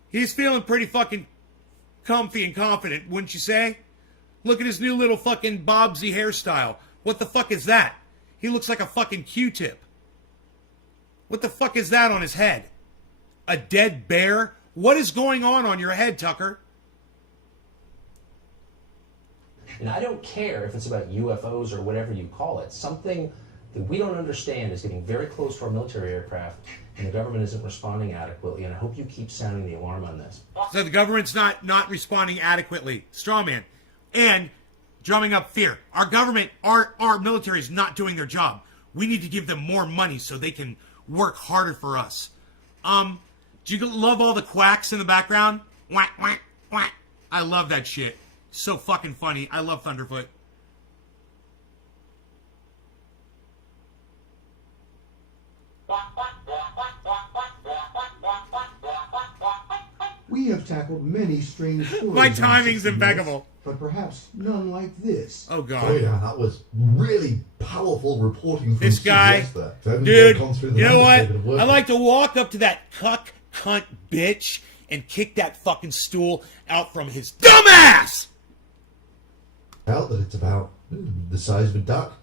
He's feeling pretty fucking comfy and confident, wouldn't you say? Look at his new little fucking Bobsy hairstyle. What the fuck is that? He looks like a fucking Q-tip. What the fuck is that on his head? A dead bear? What is going on your head, Tucker? And I don't care if it's about UFOs or whatever you call it. Something that we don't understand is getting very close to our military aircraft, and the government isn't responding adequately, and I hope you keep sounding the alarm on this. So the government's not responding adequately. Straw man. And drumming up fear. Our government, our military is not doing their job. We need to give them more money so they can work harder for us. Do you love all the quacks in the background? Quack, quack, quack. I love that shit. So fucking funny. I love Thunderfoot. We have tackled many strange stories. My on timing's 60 impeccable. Minutes, but perhaps none like this. Oh, God. Oh, yeah, that was really powerful reporting from This guy, CBS there. dude, Gone through the you know what? roundtable of I like to walk up to that cunt bitch and kick that fucking stool out from his dumb ass! Out that it's about the size of a duck,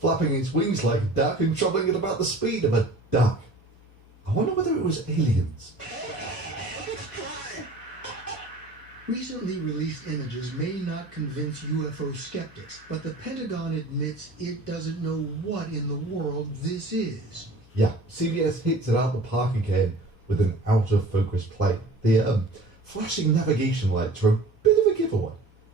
flapping its wings like a duck and travelling at about the speed of a duck. I wonder whether it was aliens. Recently released images may not convince UFO skeptics, but the Pentagon admits it doesn't know what in the world this is. Yeah, CBS hits it out the park again with an out-of-focus plane. The flashing navigation lights are a bit of a giveaway.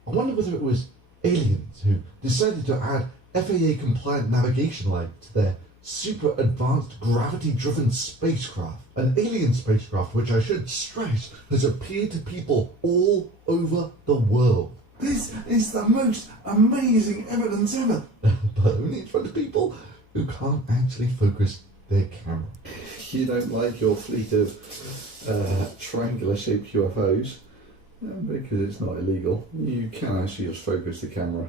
I wonder whether it was aliens who decided to add FAA-compliant navigation lights to their super advanced gravity-driven spacecraft. An alien spacecraft, which I should stress, has appeared to people all over the world. This is the most amazing evidence ever. But only in front of people who can't actually focus their camera. You don't like your fleet of triangular-shaped UFOs. Because it's not illegal. You can actually just focus the camera,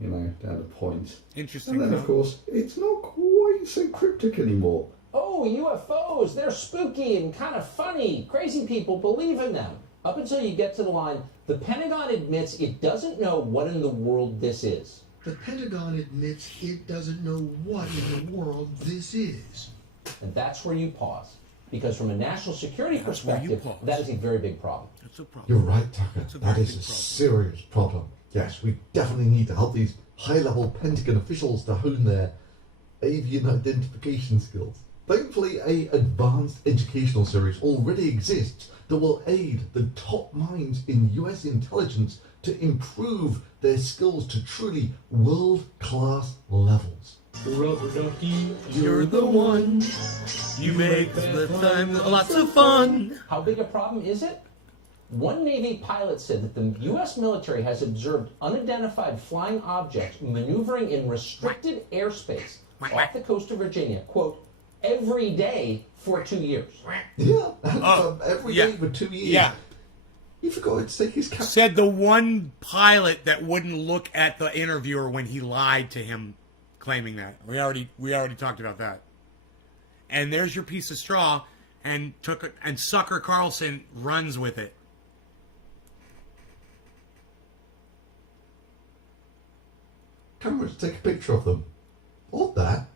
you know, down a point. Interesting. And then, of course, it's not quite so cryptic anymore. Oh, UFOs, they're spooky and kind of funny. Crazy people believe in them. Up until you get to the line, the Pentagon admits it doesn't know what in the world this is. The Pentagon admits it doesn't know what in the world this is. And that's where you pause. Because from a national security perspective, that is a very big problem. That's a problem. You're right, Tucker. That is a serious problem. Yes, we definitely need to help these high-level Pentagon officials to hone their avian identification skills. Thankfully, an advanced educational series already exists that will aid the top minds in US intelligence to improve their skills to truly world-class levels. Rubber ducky, you're the one. You make the time lots of fun. How big a problem is it? One Navy pilot said that the U.S. military has observed unidentified flying objects maneuvering in restricted airspace off the coast of Virginia, quote, every day for 2 years. Yeah, every day for 2 years. Yeah. You forgot to take his cap. Said the one pilot that wouldn't look at the interviewer when he lied to him, claiming that. We already talked about that. And there's your piece of straw, and Sucker Carlson runs with it. Cameras, take a picture of them. What that?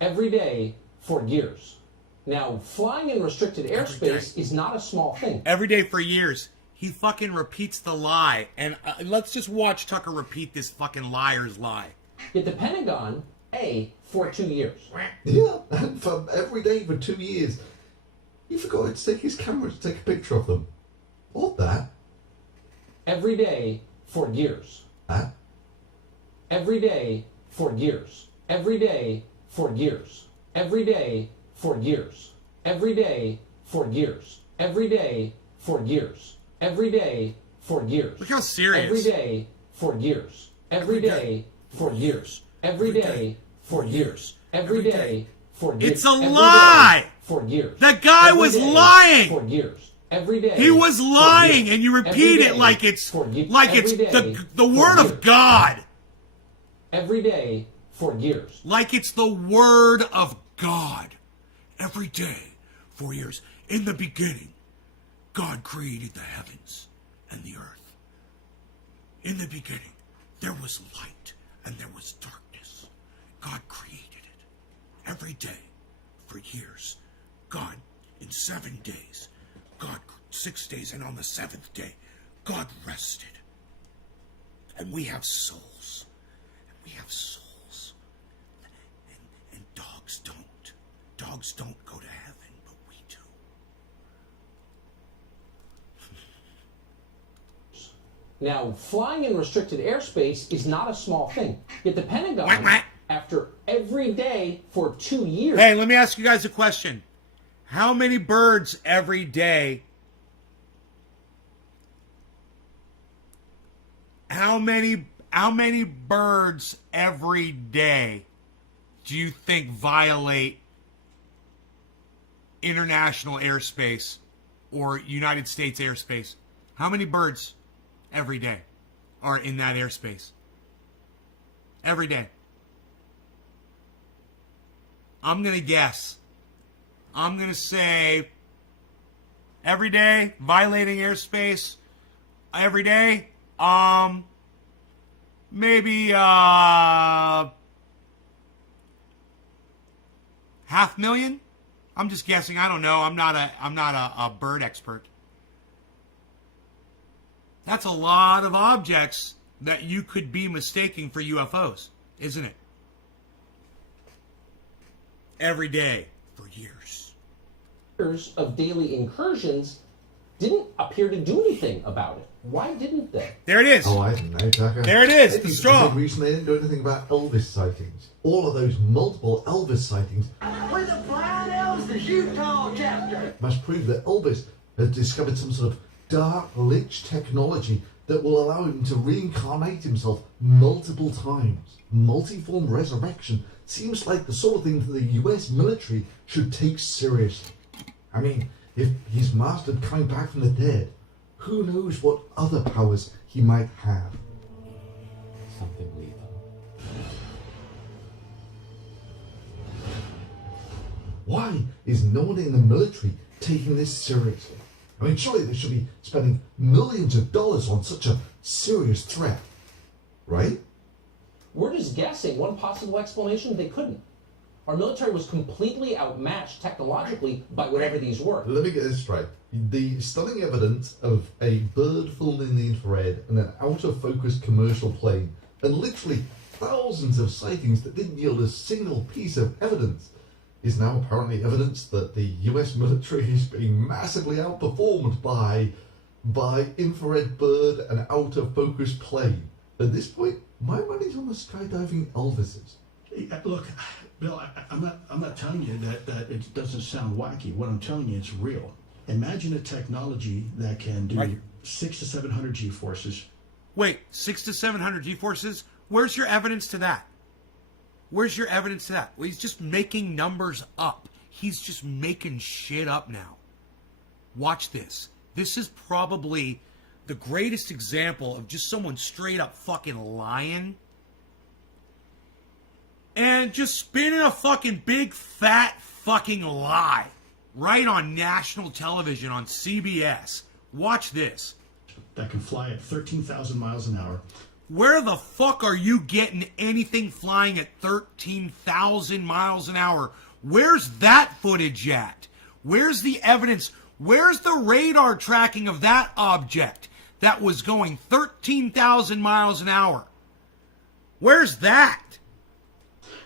Every day for years. Now, flying in restricted airspace is not a small thing. Every day for years. He fucking repeats the lie. And let's just watch Tucker repeat this fucking liar's lie. Yet the Pentagon, for 2 years. Yeah, and for every day for 2 years. You forgot to take his camera to take a picture of them. What that? Every day for years. That? Every day for years. Every day for years. Every day for years. Every day for years. Every day for years. Every day for years. Look how serious. Every day for years. Every day for years. Every day for years. Every day for years. It's a lie! For years. The guy was lying! For years. Every day. He was lying, and you repeat it like it's the word of God. Every day for years. Like it's the word of God. Every day for years. In the beginning, God created the heavens and the earth. In the beginning, there was light and there was darkness. God created it. Every day for years. God, in 7 days. God, 6 days, and on the 7th day, God rested. And we have souls. And we have souls. And dogs don't. Dogs don't go to heaven, but we do. Now, flying in restricted airspace is not a small thing. Yet the Pentagon, after every day for 2 years... Hey, let me ask you guys a question. How many birds every day... How many birds every day do you think violate international airspace or United States airspace? How many birds every day are in that airspace? Every day. I'm going to guess. I'm going to say every day, violating airspace, every day, maybe 500,000. I'm just guessing. I don't know. I'm not a bird expert. That's a lot of objects that you could be mistaking for UFOs, isn't it? Every day for years. Years of daily incursions didn't appear to do anything about it. Why didn't they? There it is. Oh, I don't know, Tucker. There it is. Maybe The straw. for some reason they didn't do anything about Elvis sightings. All of those multiple Elvis sightings We're the Flying Elvis Utah chapter. must prove that Elvis has discovered some sort of dark lich technology that will allow him to reincarnate himself multiple times. Multiform resurrection seems like the sort of thing that the US military should take seriously. I mean, if he's mastered coming back from the dead, who knows what other powers he might have. Something lethal. Why is no one in the military taking this seriously? I mean, surely they should be spending millions of dollars on such a serious threat, right? We're just guessing. One possible explanation, they couldn't. Our military was completely outmatched technologically by whatever these were. Let me get this straight. The stunning evidence of a bird filmed in the infrared and an out-of-focus commercial plane, and literally thousands of sightings that didn't yield a single piece of evidence, is now apparently evidence that the US military is being massively outperformed by infrared bird and out-of-focus plane. At this point, my money's on the skydiving Elvises. Look, Bill, I'm not telling you that it doesn't sound wacky. What I'm telling you is real. Imagine a technology that can do 600 to 700 G-forces. Wait, 600 to 700 G-forces? Where's your evidence to that? Where's your evidence to that? Well, he's just making numbers up. He's just making shit up now. Watch this. This is probably the greatest example of just someone straight up fucking lying and just spinning a fucking big fat fucking lie right on national television on CBS. Watch this. That can fly at 13,000 miles an hour. Where the fuck are you getting anything flying at 13,000 miles an hour? Where's that footage at? Where's the evidence? Where's the radar tracking of that object that was going 13,000 miles an hour? Where's that?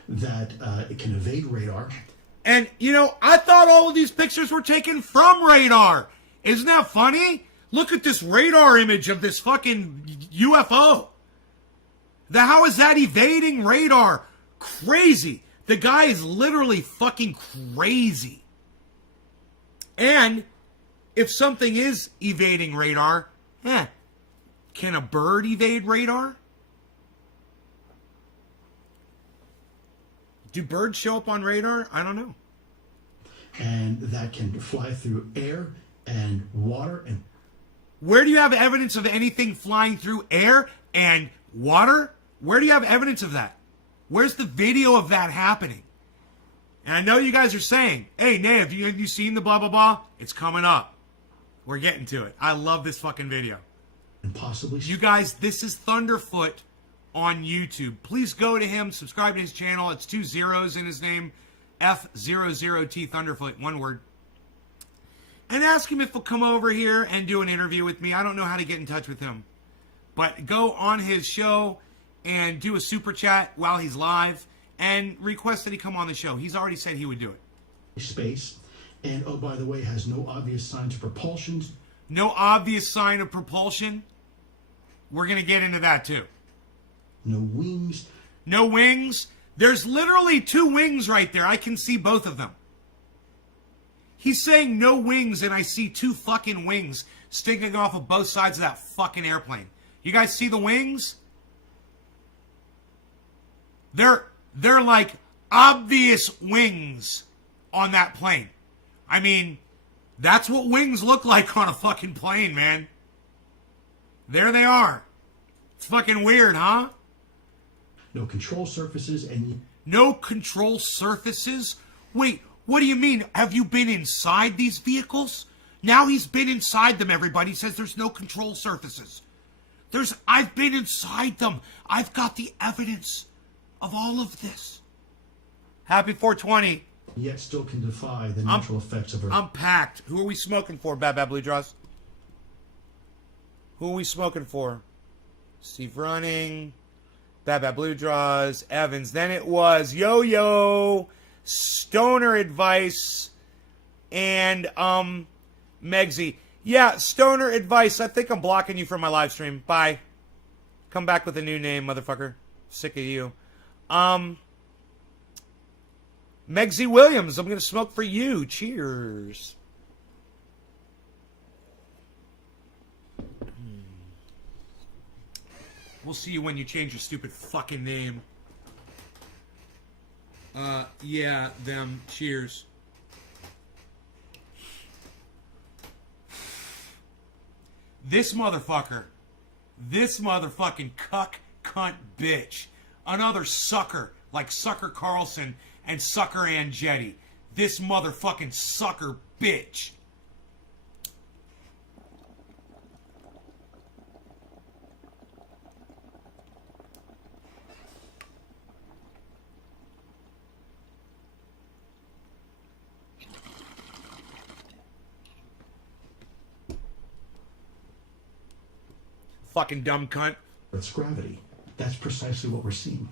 That it can evade radar. And, you know, I thought all of these pictures were taken from radar. Isn't that funny? Look at this radar image of this fucking UFO. How is that evading radar? Crazy. The guy is literally fucking crazy. And if something is evading radar, can a bird evade radar? Do birds show up on radar? I don't know. And that can fly through air and water. And where do you have evidence of anything flying through air and water? Where do you have evidence of that? Where's the video of that happening? And I know you guys are saying, hey, Nave, have you seen the blah, blah, blah? It's coming up. We're getting to it. I love this fucking video. And possibly... You guys, this is Thunderfoot on YouTube. Please go to him, subscribe to his channel. It's 2 zeros in his name. F00T Thunderfoot, one word. And ask him if he'll come over here and do an interview with me. I don't know how to get in touch with him. But go on his show and do a super chat while he's live and request that he come on the show. He's already said he would do it. Space. And, oh, by the way, has no obvious signs of propulsion. No obvious sign of propulsion? We're going to get into that, too. No wings. No wings? There's literally 2 wings right there. I can see both of them. He's saying no wings, and I see 2 fucking wings sticking off of both sides of that fucking airplane. You guys see the wings? They're like obvious wings on that plane. I mean, that's what wings look like on a fucking plane, man. There they are. It's fucking weird, huh? No control surfaces and... No control surfaces? Wait, what do you mean? Have you been inside these vehicles? Now he's been inside them, everybody. He says there's no control surfaces. I've been inside them. I've got the evidence of all of this. Happy 420. Yet still can defy the natural effects of Earth. I'm packed. Who are we smoking for, Bad Bad Blue Draws? Who are we smoking for? Steve Running, Bad Bad Blue Draws, Evans. Then it was Yo-Yo, Stoner Advice, and Megsy. Yeah, Stoner Advice. I think I'm blocking you from my live stream. Bye. Come back with a new name, motherfucker. Sick of you. Megsy Williams, I'm going to smoke for you. Cheers. We'll see you when you change your stupid fucking name. Yeah, them. Cheers. This motherfucking cuck, cunt, bitch. Another sucker like Sucker Carlson and Sucker Andretti. This motherfucking sucker bitch. Fucking dumb cunt. It's gravity. That's precisely what we're seeing.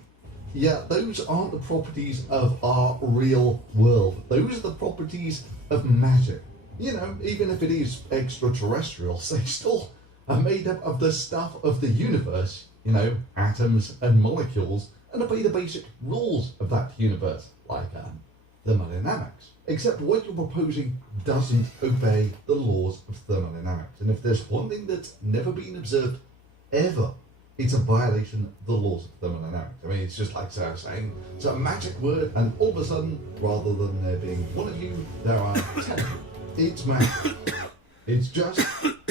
Yeah, those aren't the properties of our real world. Those are the properties of magic. You know, even if it is extraterrestrials, they still are made up of the stuff of the universe, you know, atoms and molecules, and obey the basic rules of that universe, like thermodynamics. Except what you're proposing doesn't obey the laws of thermodynamics. And if there's one thing that's never been observed ever, it's a violation of the laws of thermodynamics. I mean, it's just like Sarah saying, it's a magic word, and all of a sudden, rather than there being one of you, there are 10. It's magic. It's just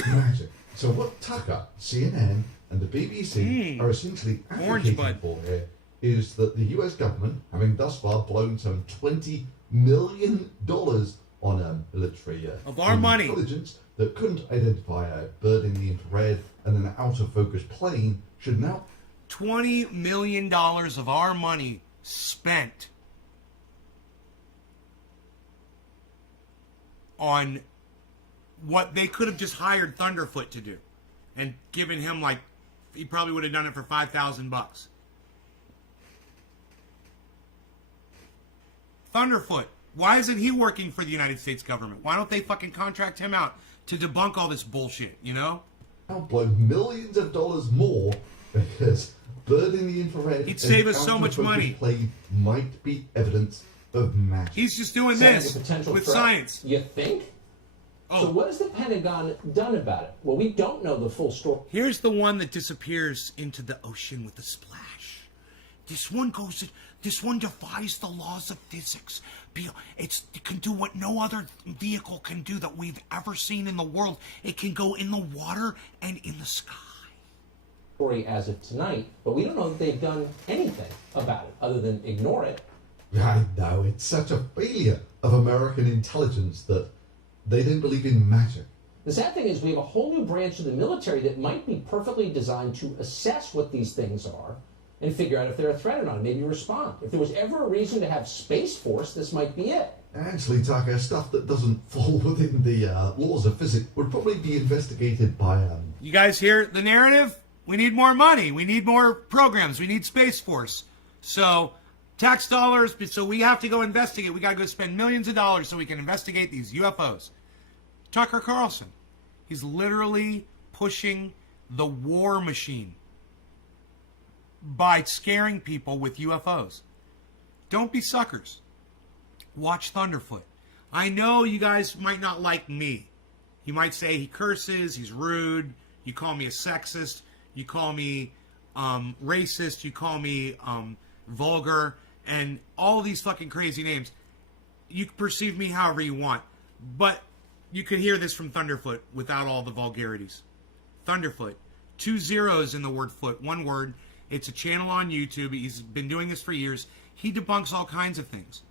magic. So what Tucker, CNN, and the BBC are essentially advocating for here is that the US government, having thus far blown some $20 million on military of our money intelligence that couldn't identify a bird in the infrared and an out-of-focus plane, should now $20 million of our money spent on what they could have just hired Thunderfoot to do and given him, like, he probably would have done it for $5,000. Thunderfoot, why isn't he working for the United States government? Why don't they fucking contract him out to debunk all this bullshit, you know? Now blow millions of dollars more because bird in the infrared, he'd save us so much money. Plane might be evidence of magic. He's just doing this with science. You think? Oh. So what has the Pentagon done about it? Well, we don't know the full story. Here's the one that disappears into the ocean with a splash. This one defies the laws of physics. It can do what no other vehicle can do that we've ever seen in the world. It can go in the water and in the sky. As of tonight, but we don't know that they've done anything about it other than ignore it. I know, it's such a failure of American intelligence that they don't believe in magic. The sad thing is we have a whole new branch of the military that might be perfectly designed to assess what these things are and figure out if they're a threat or not, and maybe respond. If there was ever a reason to have Space Force, this might be it. Actually, Tucker, stuff that doesn't fall within the laws of physics would probably be investigated by... You guys hear the narrative? We need more money. We need more programs. We need Space Force. So, tax dollars, so we have to go investigate. We got to go spend millions of dollars so we can investigate these UFOs. Tucker Carlson, he's literally pushing the war machine by scaring people with UFOs. Don't be suckers. Watch Thunderfoot. I know you guys might not like me. You might say he curses, he's rude, you call me a sexist, you call me racist, you call me vulgar, and all these fucking crazy names. You can perceive me however you want, but you could hear this from Thunderfoot without all the vulgarities. Thunderfoot. 2 zeros in the word foot, one word. It's a channel on YouTube. He's been doing this for years. He debunks all kinds of things.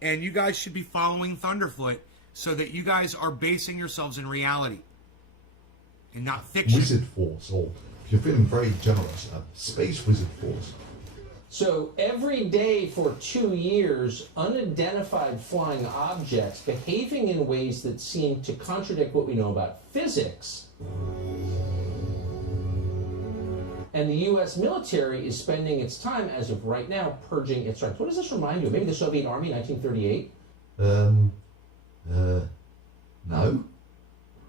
And you guys should be following Thunderfoot so that you guys are basing yourselves in reality and not fiction. Wizard Force, or if you're feeling very generous, Space Wizard Force. So every day for 2 years, unidentified flying objects behaving in ways that seem to contradict what we know about physics. And the U.S. military is spending its time, as of right now, purging its ranks. What does this remind you of? Maybe the Soviet Army, 1938? No.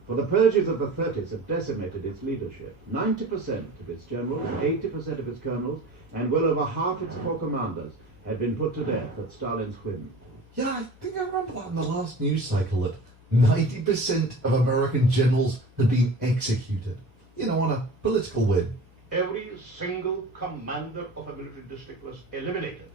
For the purges of the 30s have decimated its leadership. 90% of its generals, 80% of its colonels, and well over half its corps commanders had been put to death at Stalin's whim. Yeah, I think I remember that in the last news cycle that 90% of American generals had been executed. You know, on a political whim. Every single commander of a military district was eliminated.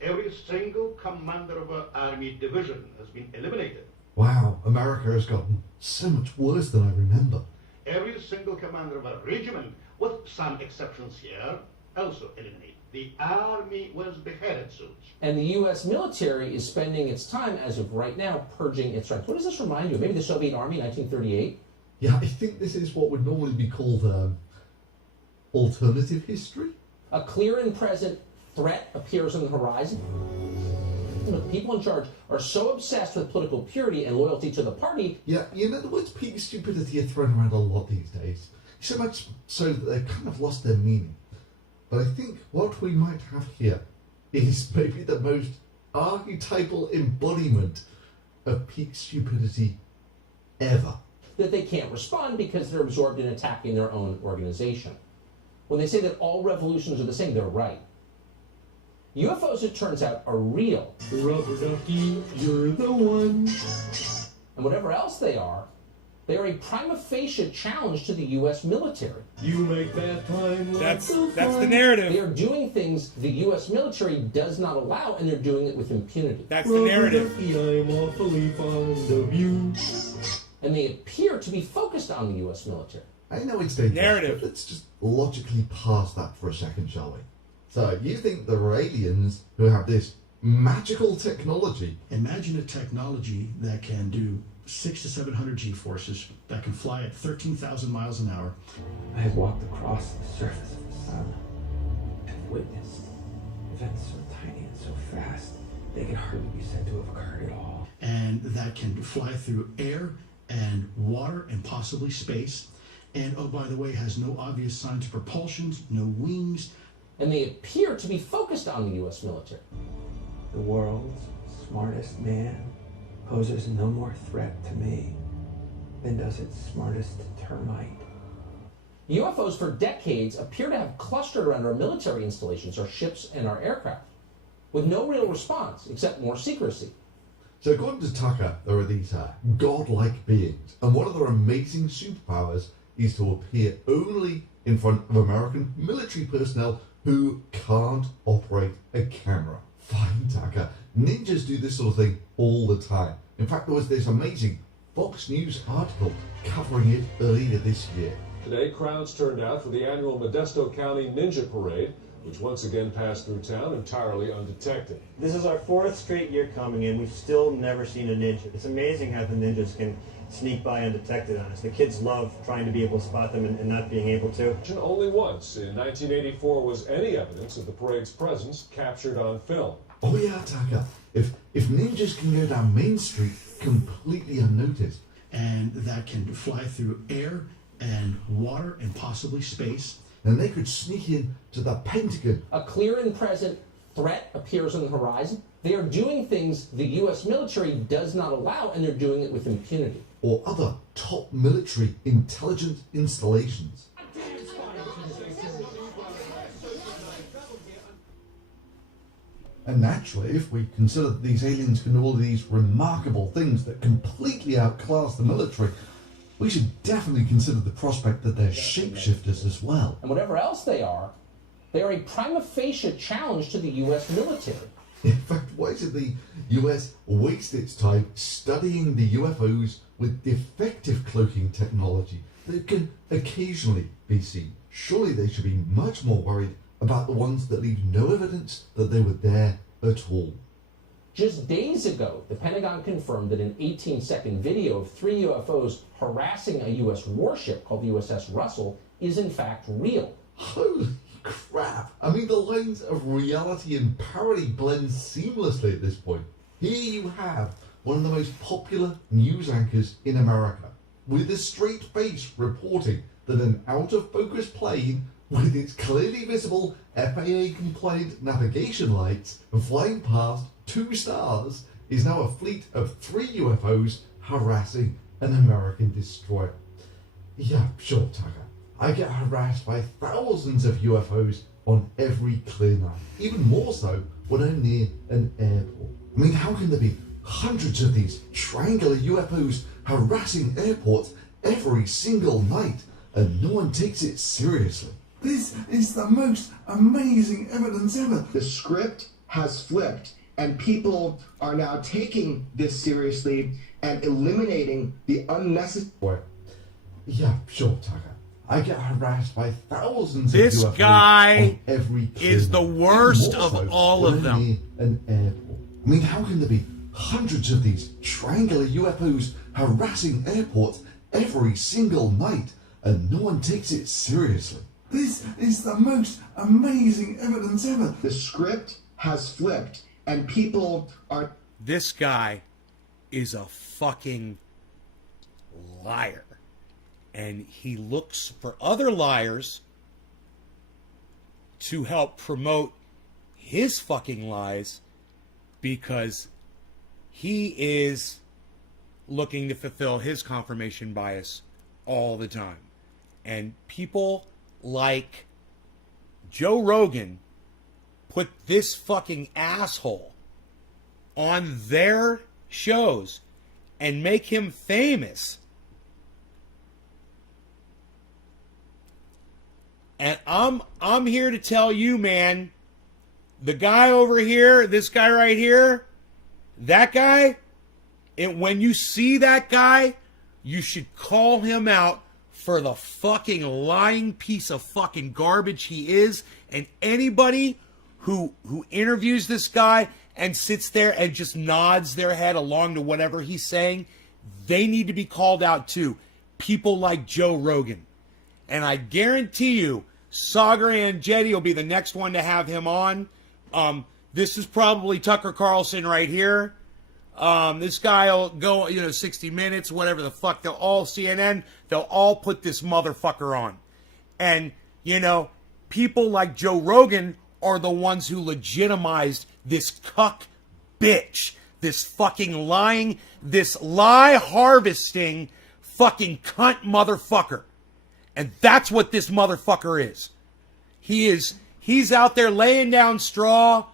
Every single commander of an army division has been eliminated. Wow, America has gotten so much worse than I remember. every single commander of a regiment, with some exceptions here, also eliminated. The army was beheaded soon. And the U.S. military is spending its time, as of right now, purging its ranks. What does this remind you of? Maybe the Soviet Army, 1938? Yeah, I think this is what would normally be called alternative history. A clear and present threat appears on the horizon. The people in charge are so obsessed with political purity and loyalty to the party. Yeah, you know, the words peak and stupidity are thrown around a lot these days. So much so that they've kind of lost their meaning. But I think what we might have here is maybe the most archetypal embodiment of peak stupidity ever. That they can't respond because they're absorbed in attacking their own organization. When they say that all revolutions are the same, they're right. UFOs, it turns out, are real. Rubber ducky, you're the one. And whatever else they are a prima facie challenge to the U.S. military. You make that time That's the narrative. They are doing things the U.S. military does not allow, and they're doing it with impunity. That's the narrative. Ducky, I'm awfully fond of you. And they appear to be focused on the U.S. military. I know it's dangerous, Narrative. but let's just logically pass that for a second, shall we? So, you think there are aliens who have this magical technology? Imagine a technology that can do 600 to 700 G-forces, that can fly at 13,000 miles an hour. I have walked across the surface of the sun and witnessed events so tiny and so fast they can hardly be said to have occurred at all. And that can fly through air and water and possibly space. And, oh, by the way, has no obvious signs of propulsion, no wings. And they appear to be focused on the U.S. military. The world's smartest man poses no more threat to me than does its smartest termite. UFOs for decades appear to have clustered around our military installations, our ships, and our aircraft, with no real response except more secrecy. So according to Tucker, there are these godlike beings, and one of their amazing superpowers is to appear only in front of American military personnel who can't operate a camera. Fine, Tucker. Ninjas do this sort of thing all the time. In fact, there was this amazing Fox News article covering it earlier this year. Today, crowds turned out for the annual Modesto County Ninja Parade, which once again passed through town entirely undetected. This is our 4th straight year coming in. We've still never seen a ninja. It's amazing how the ninjas can sneak by undetected on us. The kids love trying to be able to spot them and not being able to. Only once, in 1984, was any evidence of the parade's presence captured on film. Oh yeah, Tucker. If ninjas can go down Main Street completely unnoticed. And that can fly through air and water and possibly space. Then they could sneak in to the Pentagon. A clear and present threat appears on the horizon. They are doing things the U.S. military does not allow, and they're doing it with impunity. Or other top military intelligence installations. And naturally, if we consider that these aliens can do all these remarkable things that completely outclass the military, we should definitely consider the prospect that they're shapeshifters as well. And whatever else they are a prima facie challenge to the U.S. military. In fact, why should the US waste its time studying the UFOs with defective cloaking technology that can occasionally be seen? Surely they should be much more worried about the ones that leave no evidence that they were there at all. Just days ago, the Pentagon confirmed that an 18-second video of 3 UFOs harassing a U.S. warship called the USS Russell is in fact real. Holy crap! I mean, the lines of reality and parody blend seamlessly at this point. Here you have one of the most popular news anchors in America, with a straight face reporting that an out-of-focus plane with its clearly visible FAA-compliant navigation lights flying past 2 stars is now a fleet of 3 UFOs harassing an American destroyer. Yeah, sure, Tucker. I get harassed by thousands of UFOs on every clear night. Even more so when I'm near an airport. I mean, how can there be hundreds of these triangular UFOs harassing airports every single night and no one takes it seriously? This is the most amazing evidence ever. The script has flipped, and people are now taking this seriously and eliminating the unnecessary. Yeah, sure, Tucker. I get harassed by thousands This of UFOs guy on every is the kilometre. worst More of so all when of I'm them. near an airport. I mean, how can there be hundreds of these triangular UFOs harassing airports every single night and no one takes it seriously? This is the most amazing evidence ever. The script has flipped, and people are... This guy is a fucking liar. And he looks for other liars to help promote his fucking lies because he is looking to fulfill his confirmation bias all the time. And people like Joe Rogan put this fucking asshole on their shows and make him famous. And I'm here to tell you, man, the guy over here, this guy right here, that guy, when you see that guy, you should call him out for the fucking lying piece of fucking garbage he is. And anybody who interviews this guy and sits there and just nods their head along to whatever he's saying, they need to be called out too. People like Joe Rogan. And I guarantee you, Sagar Andretti will be the next one to have him on. This is probably Tucker Carlson right here. This guy will go, 60 Minutes, whatever the fuck. They'll all, CNN, they'll all put this motherfucker on. And, people like Joe Rogan are the ones who legitimized this cuck bitch. This fucking lying, this lie harvesting fucking cunt motherfucker. And that's what this motherfucker is. He's out there laying down straw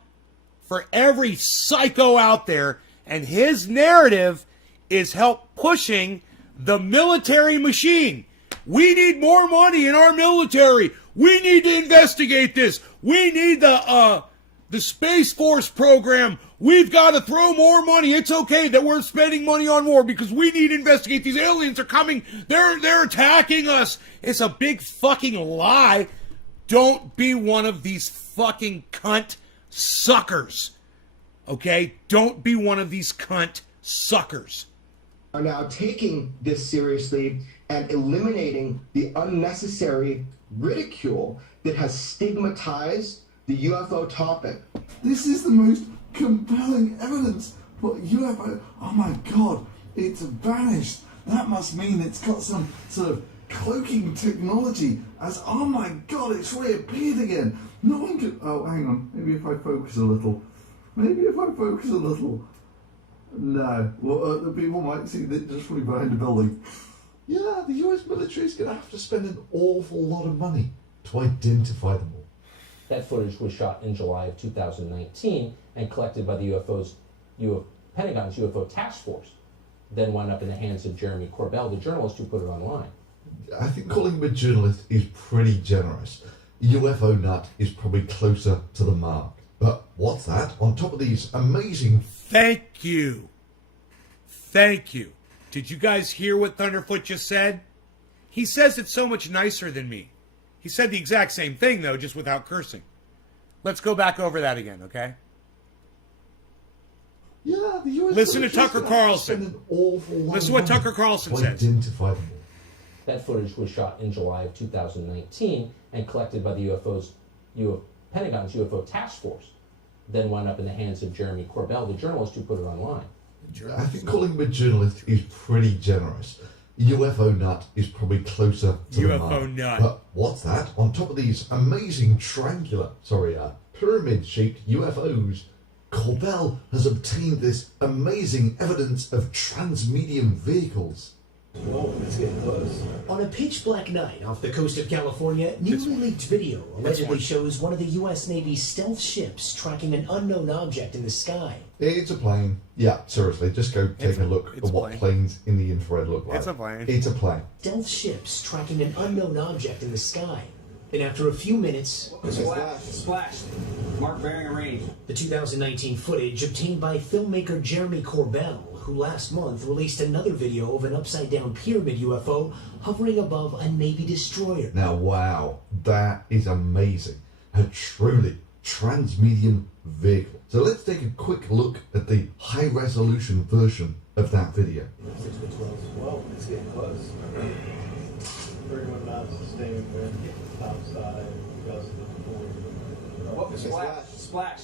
for every psycho out there, and his narrative is help pushing the military machine. We need more money in our military. We need to investigate this. We need the Space Force program. We've got to throw more money. It's okay that we're spending money on war because we need to investigate. These aliens are coming. They're attacking us. It's a big fucking lie. Don't be one of these fucking cunt suckers. Okay? Don't be one of these cunt suckers. Are now taking this seriously and eliminating the unnecessary ridicule that has stigmatized the UFO topic. This is the most compelling evidence for UFO. Oh my god, it's vanished. That must mean it's got some sort of cloaking technology as, oh my god, it's reappeared again. No one could, oh hang on, maybe if I focus a little. No, well, the people might see that just from behind the building. Yeah, the US military is going to have to spend an awful lot of money to identify them all. That footage was shot in July of 2019 and collected by the Pentagon's UFO Task Force, then wound up in the hands of Jeremy Corbell, the journalist who put it online. I think calling him a journalist is pretty generous. UFO nut is probably closer to the mark. But what's that? On top of these amazing... Thank you. Did you guys hear what Thunderfoot just said? He says it so much nicer than me. He said the exact same thing, though, just without cursing. Let's go back over that again, okay? Yeah, the US Listen to Tucker Carlson. Listen to what Tucker Carlson says. Identify them all. That footage was shot in July of 2019 and collected by the Pentagon's UFO Task Force, then wound up in the hands of Jeremy Corbell, the journalist who put it online. I think calling him a journalist is pretty generous. UFO nut is probably closer to the mark. UFO nut. But what's that? On top of these amazing pyramid-shaped UFOs, Corbell has obtained this amazing evidence of transmedium vehicles. Whoa, it's getting close. On a pitch-black night off the coast of California, newly leaked video allegedly shows one of the U.S. Navy's stealth ships tracking an unknown object in the sky. It's a plane. Yeah, seriously, just go take a look at what planes in the infrared look like. It's a plane. It's a plane. Stealth ships tracking an unknown object in the sky. And after a few minutes... Splash. Mark bearing range. The 2019 footage obtained by filmmaker Jeremy Corbell, who last month released another video of an upside-down pyramid UFO hovering above a Navy destroyer. Now, wow, that is amazing. A truly transmedium vehicle. So let's take a quick look at the high-resolution version of that video. 6 to 12. Well, it's getting close. 31 knots sustained wind, topside, gusts of 40. What was splash? Splash.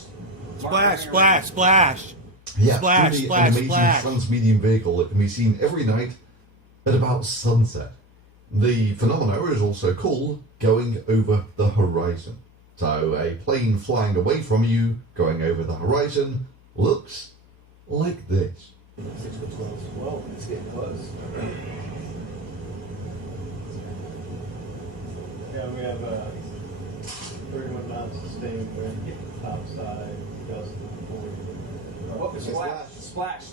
Splash, splash, splash. Yeah, Splash, truly splash, an amazing splash. transmedium vehicle that can be seen every night at about sunset. The phenomena is also called going over the horizon. So a plane flying away from you, going over the horizon, looks like this. 6 to 12. Well, it's getting close. Yeah, we have 31 knots sustained wind, topside, gusts of 40. What was splash? Splash.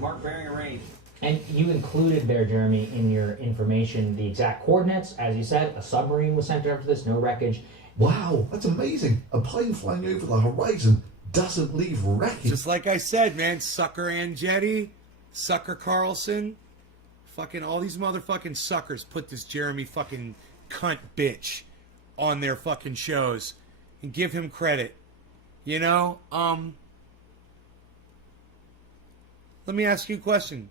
Mark bearing a range. And you included there, Jeremy, in your information the exact coordinates. As you said, a submarine was sent after this, no wreckage. Wow, that's amazing. A plane flying over the horizon doesn't leave wreckage. Just like I said, man, Sucker Andretti, Sucker Carlson, fucking all these motherfucking suckers put this Jeremy fucking cunt bitch on their fucking shows and give him credit. You know, let me ask you a question.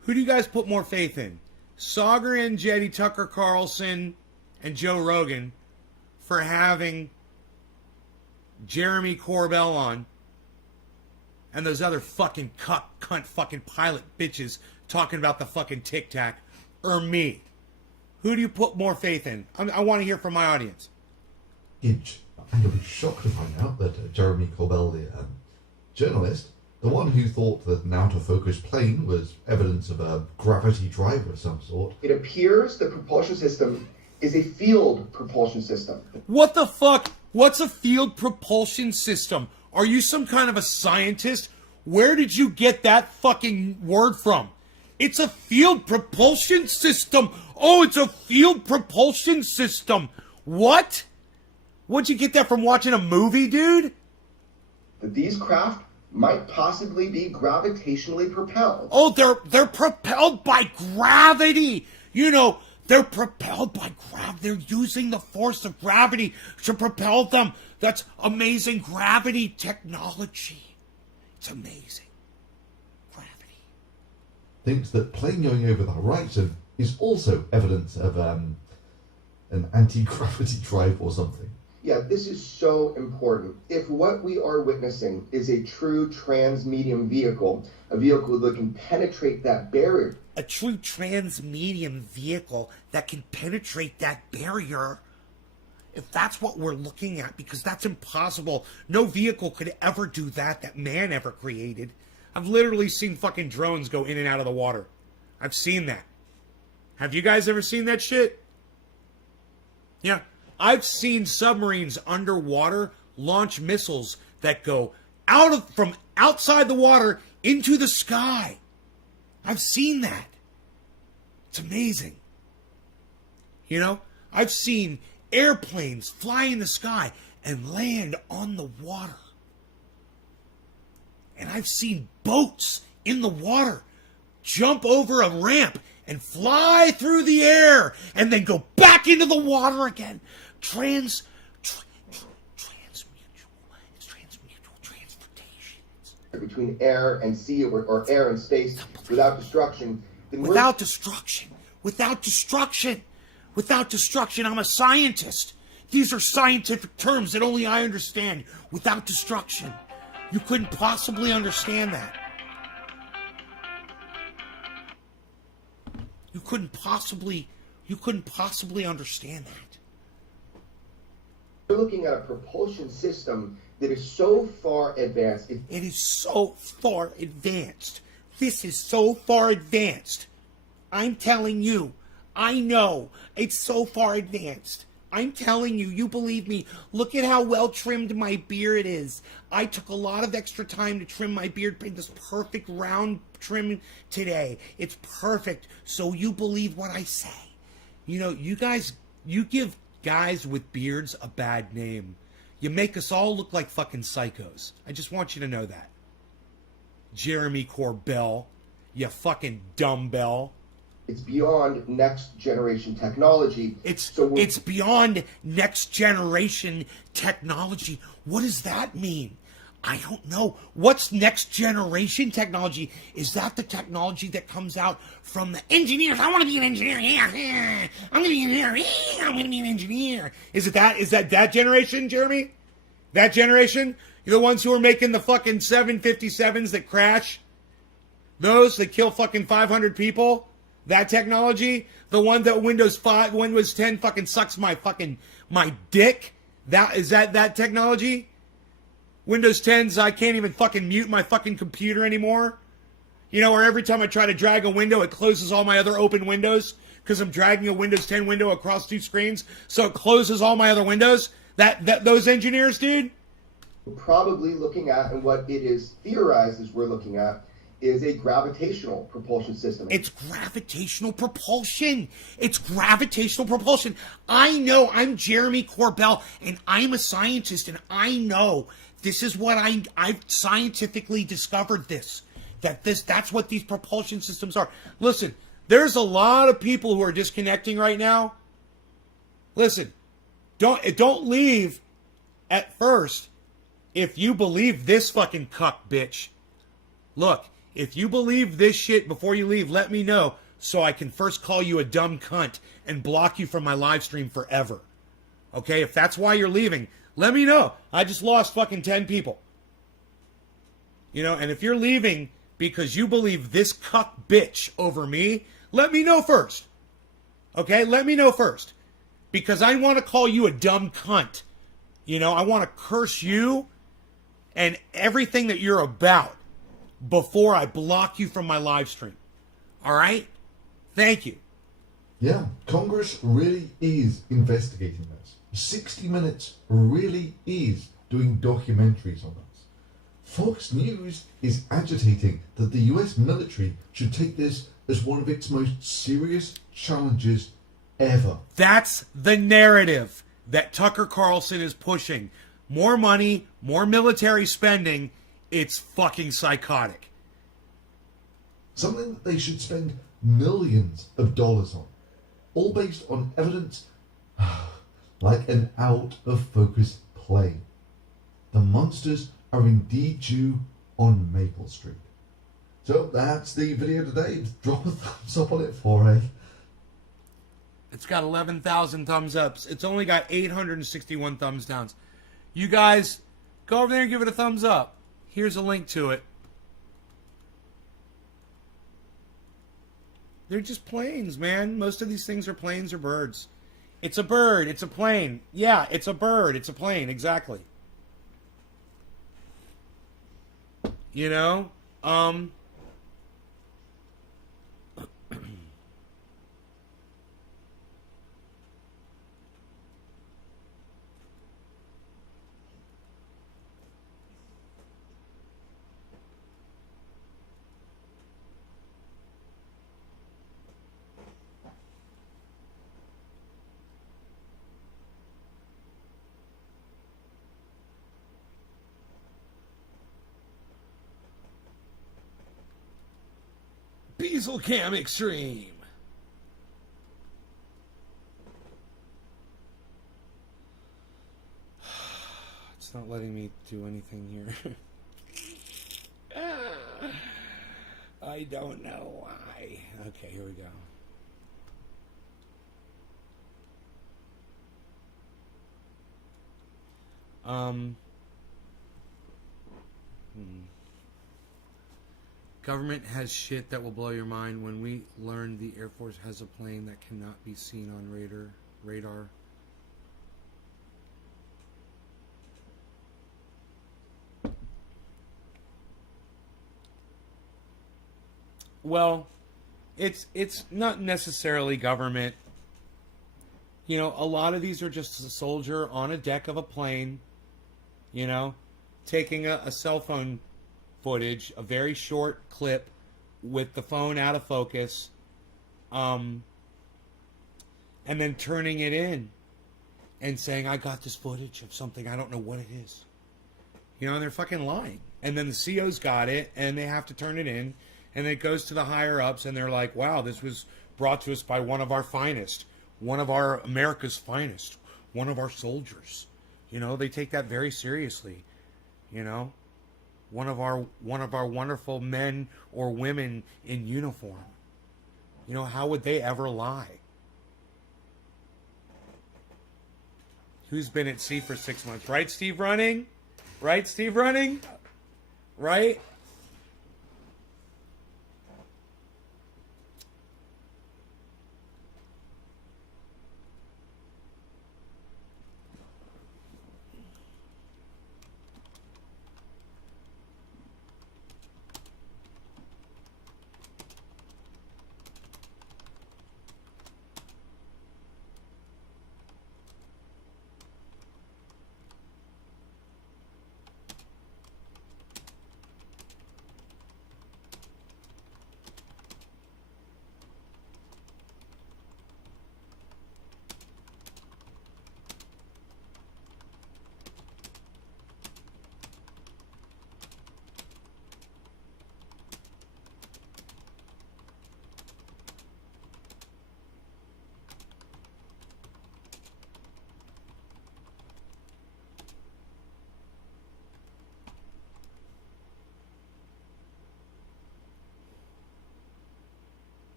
Who do you guys put more faith in? Sagar Andretti, Tucker Carlson, and Joe Rogan for having Jeremy Corbell on, and those other fucking cunt fucking pilot bitches talking about the fucking Tic Tac, or me? Who do you put more faith in? I want to hear from my audience. And you'll be shocked to find out that Jeremy Corbell, the journalist, the one who thought that an out-of-focus plane was evidence of a gravity drive of some sort. It appears the propulsion system is a field propulsion system. What the fuck? What's a field propulsion system? Are you some kind of a scientist? Where did you get that fucking word from? It's a field propulsion system. Oh, it's a field propulsion system. What? Where'd you get that from, watching a movie, dude? That these craft might possibly be gravitationally propelled. Oh, they're propelled by gravity. You know, they're propelled by gravity. They're using the force of gravity to propel them. That's amazing gravity technology. It's amazing. Thinks that plane going over the horizon is also evidence of an anti-gravity drive or something. Yeah, this is so important. If what we are witnessing is a true transmedium vehicle, a vehicle that can penetrate that barrier. A true transmedium vehicle that can penetrate that barrier, if that's what we're looking at, because that's impossible. No vehicle could ever do that man ever created. I've literally seen fucking drones go in and out of the water. I've seen that. Have you guys ever seen that shit? Yeah. I've seen submarines underwater launch missiles that go from outside the water into the sky. I've seen that. It's amazing. You know, I've seen airplanes fly in the sky and land on the water. And I've seen boats in the water jump over a ramp and fly through the air and then go back into the water again. Transmutual transportation. Between air and sea or air and space without destruction. Without destruction, I'm a scientist. These are scientific terms that only I understand. Without destruction. You couldn't possibly understand that. You couldn't possibly understand that. We're looking at a propulsion system that is so far advanced. It is so far advanced. This is so far advanced. I'm telling you. I know. It's so far advanced. I'm telling you, you believe me. Look at how well trimmed my beard is. I took a lot of extra time to trim my beard, bring this perfect round trim today. It's perfect. So you believe what I say. You know, you guys, you give guys with beards a bad name. You make us all look like fucking psychos. I just want you to know that. Jeremy Corbell, you fucking dumbbell. It's beyond next generation technology. It's beyond next generation technology. What does that mean? I don't know. What's next generation technology? Is that the technology that comes out from the engineers? I want to be an engineer. Yeah. I'm going to be an engineer. Yeah. I'm going to be an engineer. Is it that? Is that generation, Jeremy? That generation? You're the ones who are making the fucking 757s that crash? Those that kill fucking 500 people? That technology? The one that Windows 10 fucking sucks my dick? That technology? Windows 10's I can't even fucking mute my fucking computer anymore. You know, or every time I try to drag a window, it closes all my other open windows because I'm dragging a Windows 10 window across two screens, so it closes all my other windows. Those engineers, dude? We're probably looking at, and what it is theorized is we're looking at, is a gravitational propulsion system. It's gravitational propulsion. It's gravitational propulsion. I know. I'm Jeremy Corbell, and I'm a scientist, and I know this is what I've scientifically discovered this. That's what these propulsion systems are. Listen, there's a lot of people who are disconnecting right now. Listen, don't leave at first if you believe this fucking cuck, bitch. Look, if you believe this shit before you leave, let me know so I can first call you a dumb cunt and block you from my live stream forever. Okay, if that's why you're leaving, let me know. I just lost fucking 10 people. You know, and if you're leaving because you believe this cuck bitch over me, let me know first. Okay, let me know first. Because I want to call you a dumb cunt. You know, I want to curse you and everything that you're about before I block you from my live stream. All right? Thank you. Yeah, Congress really is investigating this. 60 Minutes really is doing documentaries on this. Fox News is agitating that the US military should take this as one of its most serious challenges ever. That's the narrative that Tucker Carlson is pushing. More money, more military spending. It's fucking psychotic. Something that they should spend millions of dollars on. All based on evidence like an out-of-focus plane. The monsters are indeed due on Maple Street. So that's the video today. Drop a thumbs up on it for it. It's got 11,000 thumbs ups. It's only got 861 thumbs downs. You guys, go over there and give it a thumbs up. Here's a link to it. They're just planes, man. Most of these things are planes or birds. It's a bird. It's a plane. Yeah, it's a bird. It's a plane. Exactly. You know? Beazle Cam Extreme. It's not letting me do anything here. I don't know why. Okay, here we go. Government has shit that will blow your mind. When we learned the Air Force has a plane that cannot be seen on radar. Well, it's not necessarily government. You know, a lot of these are just a soldier on a deck of a plane, you know, taking a cell phone footage, a very short clip with the phone out of focus, and then turning it in and saying, I got this footage of something, I don't know what it is. You know, and they're fucking lying. and then the CO's got it, and they have to turn it in, and it goes to the higher ups, and they're like, wow, this was brought to us by one of our finest, one of our America's finest, one of our soldiers. You know, they take that very seriously. You know, one of our wonderful men or women in uniform. You know, how would they ever lie? Who's been at sea for 6 months? Right, Steve Running? Right, Steve Running? Right?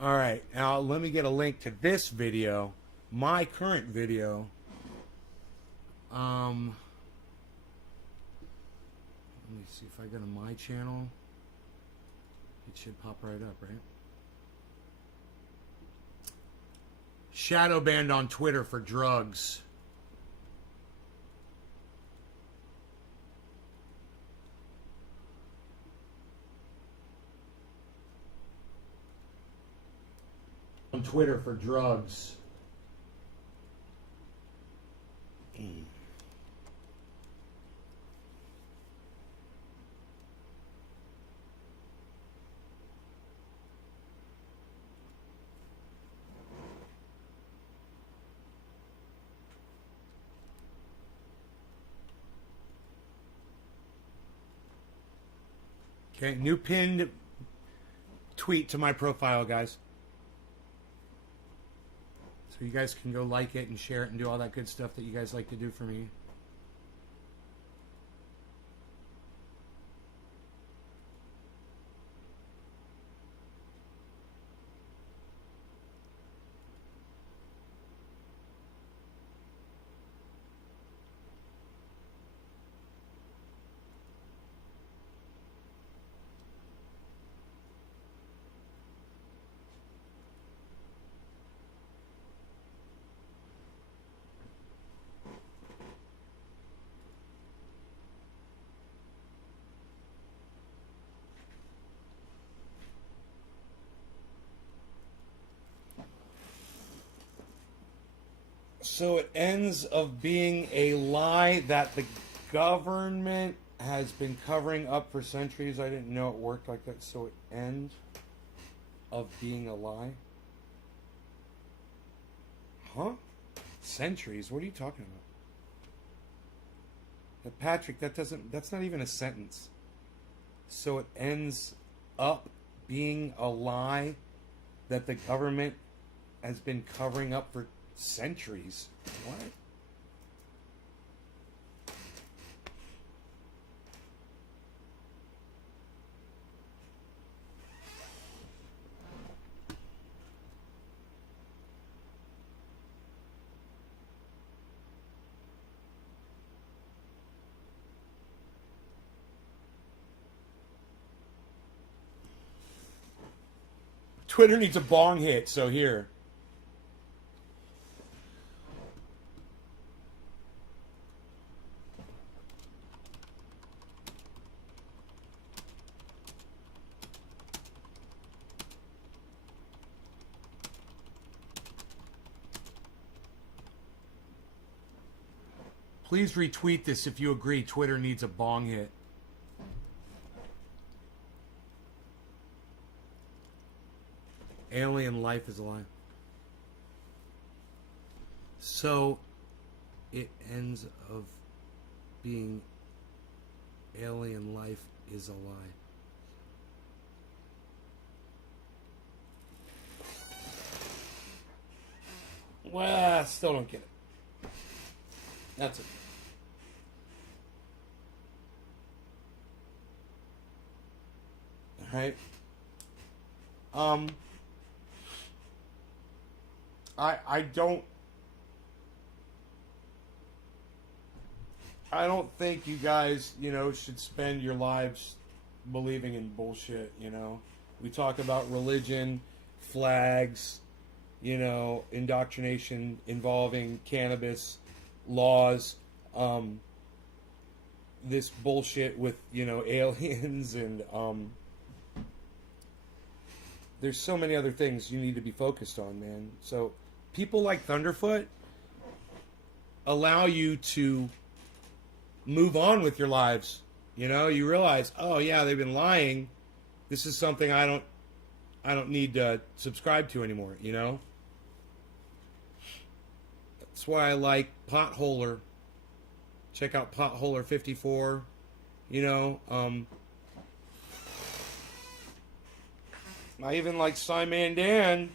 All right, now let me get a link to this video, my current video. Let me see if I go to my channel. It should pop right up, right? Shadow banned on Twitter for drugs. On Twitter for drugs. Okay, new pinned tweet to my profile, guys. So you guys can go like it and share it and do all that good stuff that you guys like to do for me. So it ends of being a lie that the government has been covering up for centuries. I didn't know it worked like that. So it ends of being a lie. Huh? Centuries? What are you talking about? But Patrick, that's not even a sentence. So it ends up being a lie that the government has been covering up for centuries. What? Twitter needs a bong hit, so here. Please retweet this if you agree Twitter needs a bong hit. Alien life is a lie. So it ends of being alien life is a lie. Well, I still don't get it. That's it. All right. I don't think you guys, should spend your lives believing in bullshit, We talk about religion, flags, indoctrination involving cannabis, laws, this bullshit with, aliens and there's so many other things you need to be focused on, man. So people like Thunderfoot allow you to move on with your lives. You realize, oh yeah, they've been lying. This is something I don't need to subscribe to anymore, That's why I like Potholer. Check out Potholer 54. I even like Simon Dan.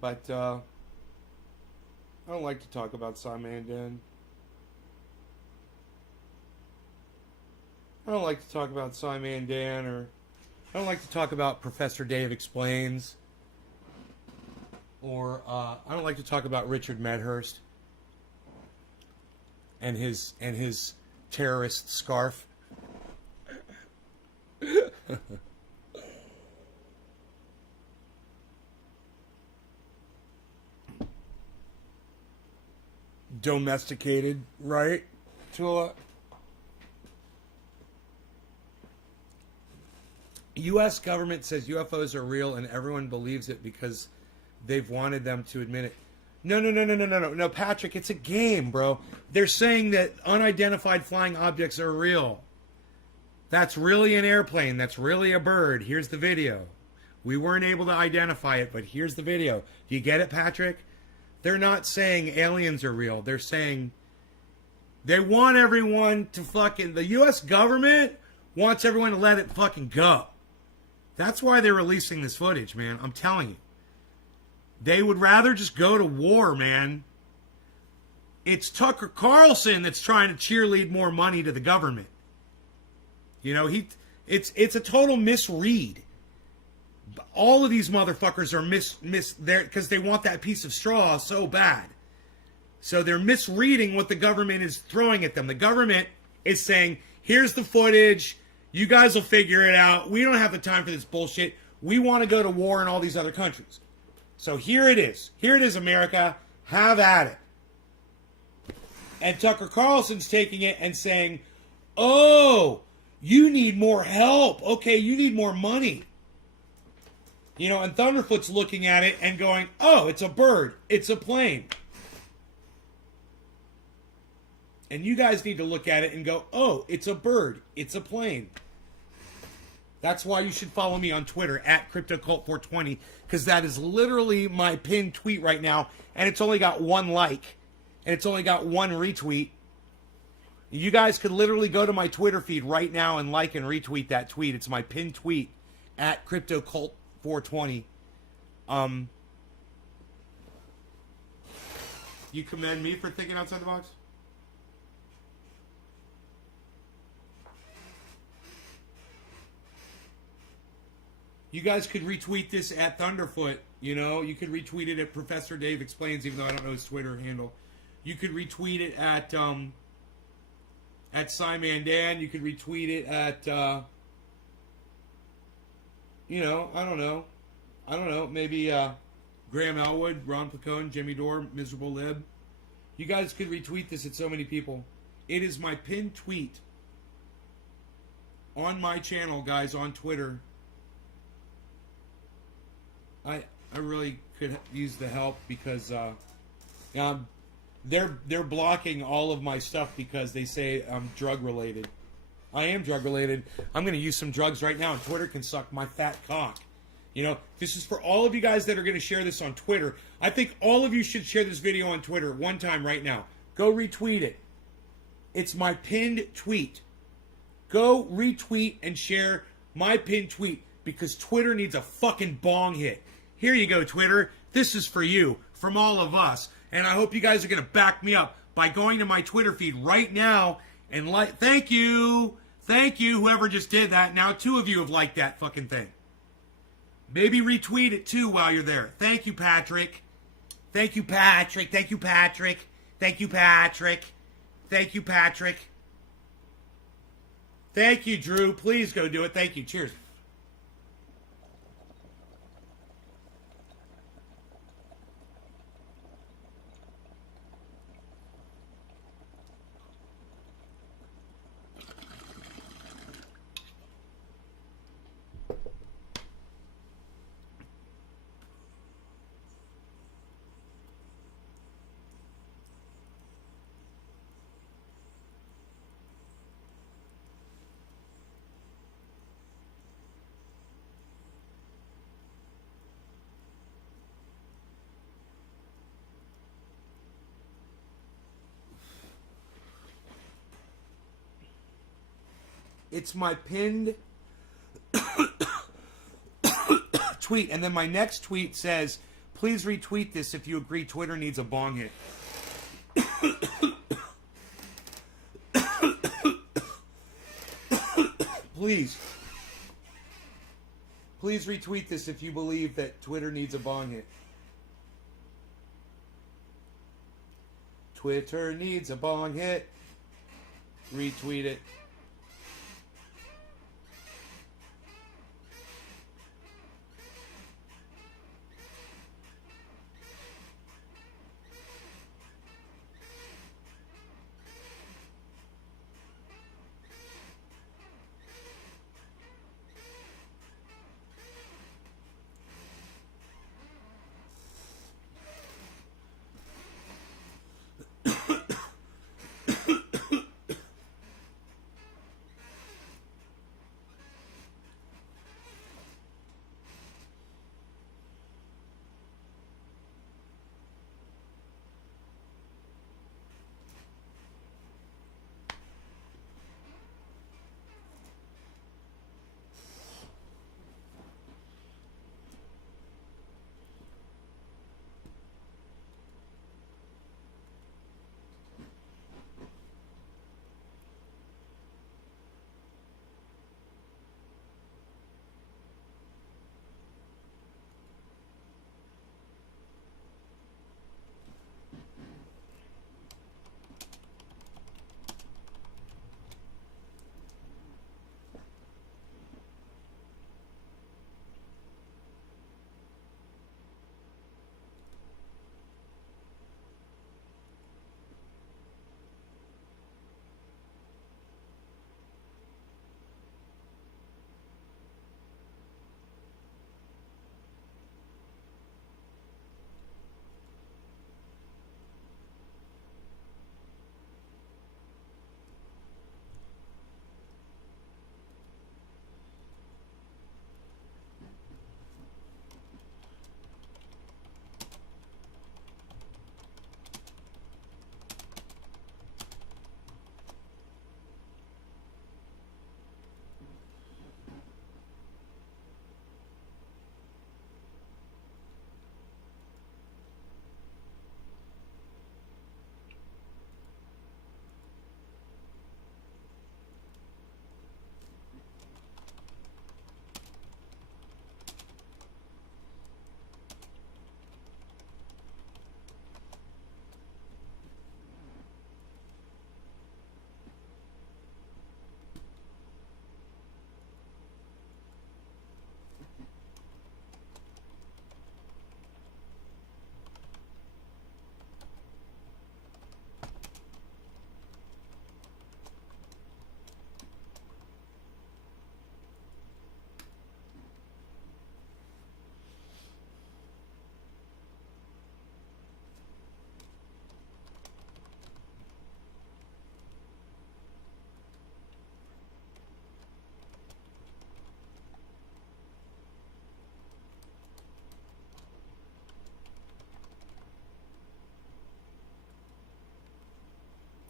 But I don't like to talk about Simon Dan. I don't like to talk about Simon Dan, or I don't like to talk about Professor Dave Explains, or I don't like to talk about Richard Medhurst and his terrorist scarf. Domesticated, right? To U.S. government says UFOs are real and everyone believes it because they've wanted them to admit it. No, Patrick, it's a game, bro. They're saying that unidentified flying objects are real. That's really an airplane. That's really a bird. Here's the video. We weren't able to identify it, but here's the video. Do you get it, Patrick? They're not saying aliens are real. They're saying they want everyone to fucking... The U.S. government wants everyone to let it fucking go. That's why they're releasing this footage, man. I'm telling you. They would rather just go to war, man. It's Tucker Carlson that's trying to cheerlead more money to the government. It's a total misread. All of these motherfuckers are there because they want that piece of straw so bad. So they're misreading what the government is throwing at them. The government is saying, here's the footage. You guys will figure it out. We don't have the time for this bullshit. We want to go to war in all these other countries. So here it is. Here it is, America. Have at it. And Tucker Carlson's taking it and saying, oh, you need more help. Okay, you need more money. And Thunderfoot's looking at it and going, oh, it's a bird. It's a plane. And you guys need to look at it and go, oh, it's a bird. It's a plane. That's why you should follow me on Twitter at CryptoCult420, because that is literally my pinned tweet right now, and it's only got 1 like, and it's only got 1 retweet. You guys could literally go to my Twitter feed right now and like and retweet that tweet. It's my pinned tweet at CryptoCult420. You commend me for thinking outside the box? You guys could retweet this at Thunderfoot. You could retweet it at Professor Dave Explains, even though I don't know his Twitter handle. You could retweet it at Simon Dan. You could retweet it at I don't know. Maybe Graham Elwood, Ron Placone, Jimmy Dore, Miserable Lib. You guys could retweet this at so many people. It is my pinned tweet on my channel, guys, on Twitter. I really could use the help because they're blocking all of my stuff because they say I'm drug related. I am drug related. I'm going to use some drugs right now, and Twitter can suck my fat cock. You know, this is for all of you guys that are going to share this on Twitter. I think all of you should share this video on Twitter one time right now. Go retweet it. It's my pinned tweet. Go retweet and share my pinned tweet because Twitter needs a fucking bong hit. Here you go, Twitter. This is for you, from all of us. And I hope you guys are going to back me up by going to my Twitter feed right now and like. Thank you. Thank you, whoever just did that. Now 2 of you have liked that fucking thing. Maybe retweet it too while you're there. Thank you, Patrick. Thank you, Patrick. Thank you, Patrick. Thank you, Patrick. Thank you, Patrick. Thank you, Drew. Please go do it. Thank you. Cheers. It's my pinned tweet. And then my next tweet says, please retweet this if you agree Twitter needs a bong hit. Please. Please retweet this if you believe that Twitter needs a bong hit. Twitter needs a bong hit. Retweet it.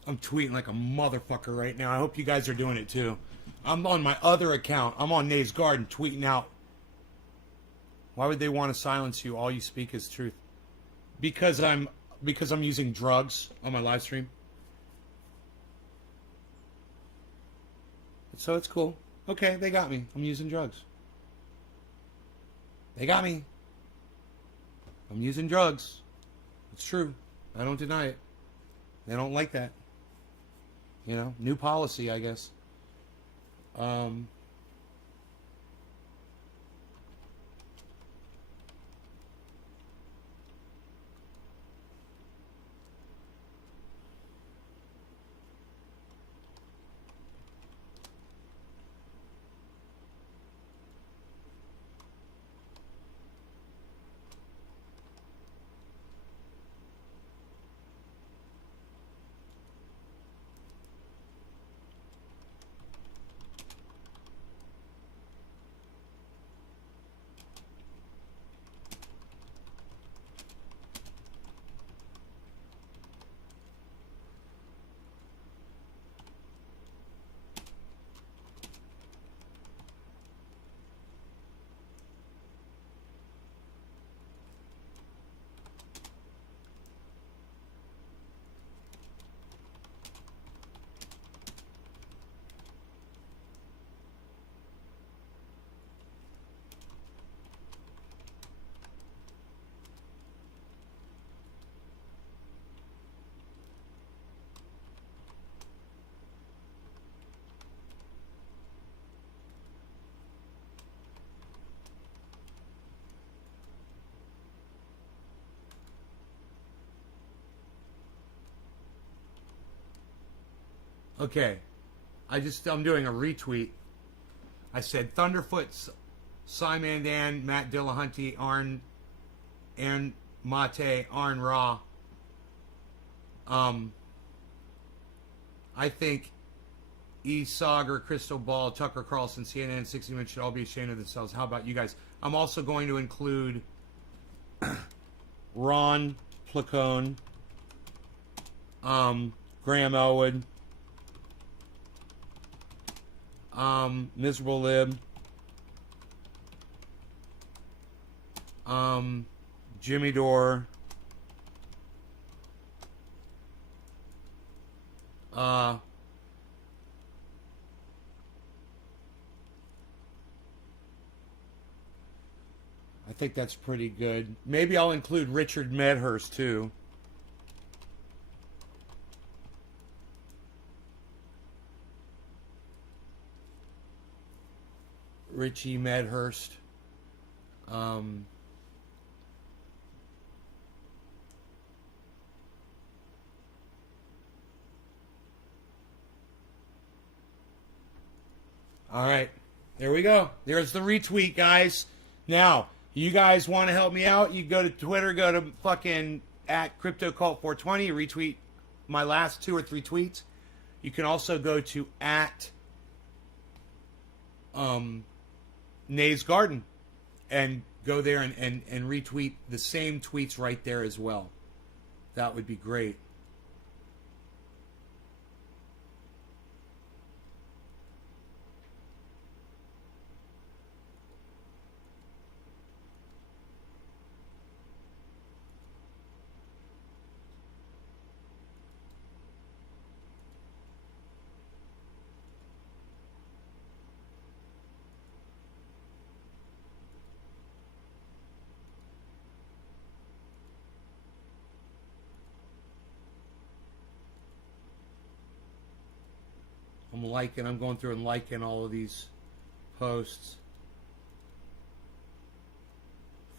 I'm tweeting like a motherfucker right now. I hope you guys are doing it too. I'm on my other account. I'm on Nays Garden tweeting out. Why would they want to silence you? All you speak is truth. Because I'm using drugs on my live stream. So it's cool. Okay, they got me. I'm using drugs. They got me. I'm using drugs. It's true. I don't deny it. They don't like that. You know, new policy, I guess. Okay. I'm doing a retweet. I said Thunderfoot, Simon Dan, Matt Dillahunty, Arn Mate, Arn Ra. I think E. Sager, Crystal Ball, Tucker Carlson, CNN, 60 Minutes should all be ashamed of themselves. How about you guys? I'm also going to include Ron Placone, Graham Elwood, Miserable Lib, Jimmy Dore, I think that's pretty good. Maybe I'll include Richard Medhurst too. Richie Medhurst. All right. There we go. There's the retweet, guys. Now, you guys want to help me out? You go to Twitter, go to fucking at CryptoCult420, retweet my last 2 or 3 tweets. You can also go to at Nays Garden and go there and retweet the same tweets right there as well. That would be great. I'm going through and liking all of these posts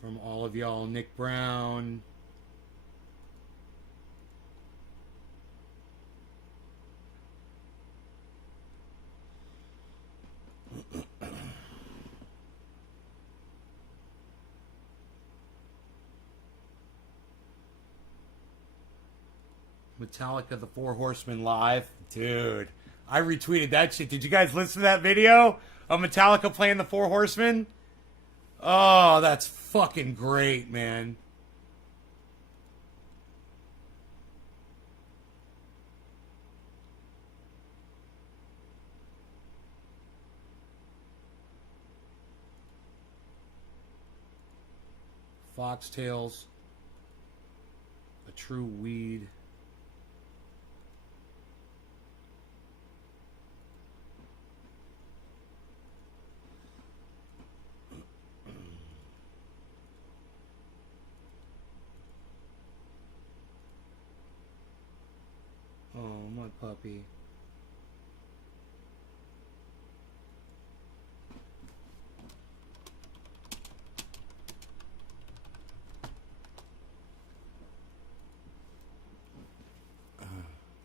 from all of y'all. Nick Brown, Metallica, the Four Horsemen live. Dude, I retweeted that shit. Did you guys listen to that video of Metallica playing the Four Horsemen? Oh, that's fucking great, man. Foxtails. A true weed. Oh, my puppy.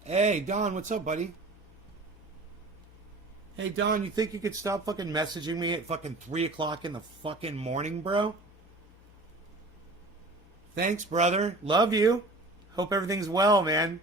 Hey, Don, what's up, buddy? Hey, Don, you think you could stop fucking messaging me at fucking 3 o'clock in the fucking morning, bro? Thanks, brother. Love you. Hope everything's well, man.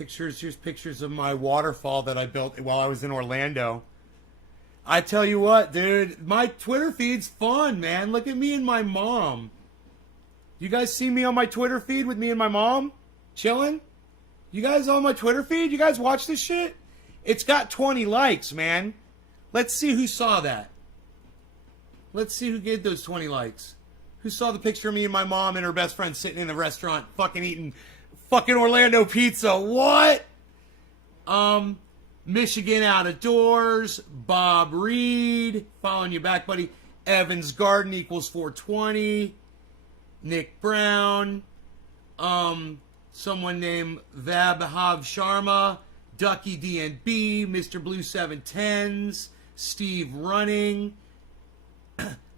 Here's pictures of my waterfall that I built while I was in Orlando. I tell you what, dude, my Twitter feed's fun, man. Look at me and my mom. You guys see me on my Twitter feed with me and my mom? Chilling? You guys on my Twitter feed? You guys watch this shit? It's got 20 likes, man. Let's see who saw that. Let's see who gave those 20 likes. Who saw the picture of me and my mom and her best friend sitting in the restaurant fucking eating fucking Orlando pizza? What? Michigan Out of Doors, Bob Reed, following you back, buddy. Evans Garden equals 420. Nick Brown. Someone named Vabhav Sharma. Ducky DNB. Mr. Blue 710s. Steve Running.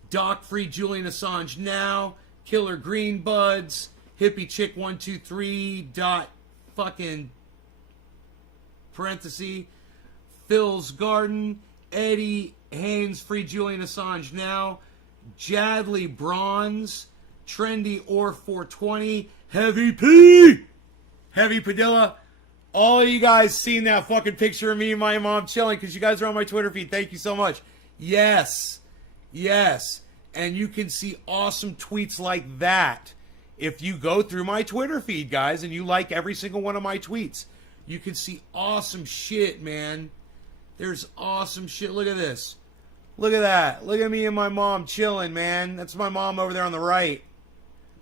Doc Free Julian Assange Now. Killer Green Buds. Hippie Chick 123 dot fucking parenthesis. Phil's Garden. Eddie Haynes Free Julian Assange Now. Jadley Bronze. Trendy Or 420. Heavy P. Heavy Padilla. All of you guys seen that fucking picture of me and my mom chilling because you guys are on my Twitter feed. Thank you so much. Yes. Yes. And you can see awesome tweets like that. If you go through my Twitter feed, guys, and you like every single one of my tweets, you can see awesome shit, man. There's awesome shit. Look at this. Look at that. Look at me and my mom chilling, man. That's my mom over there on the right.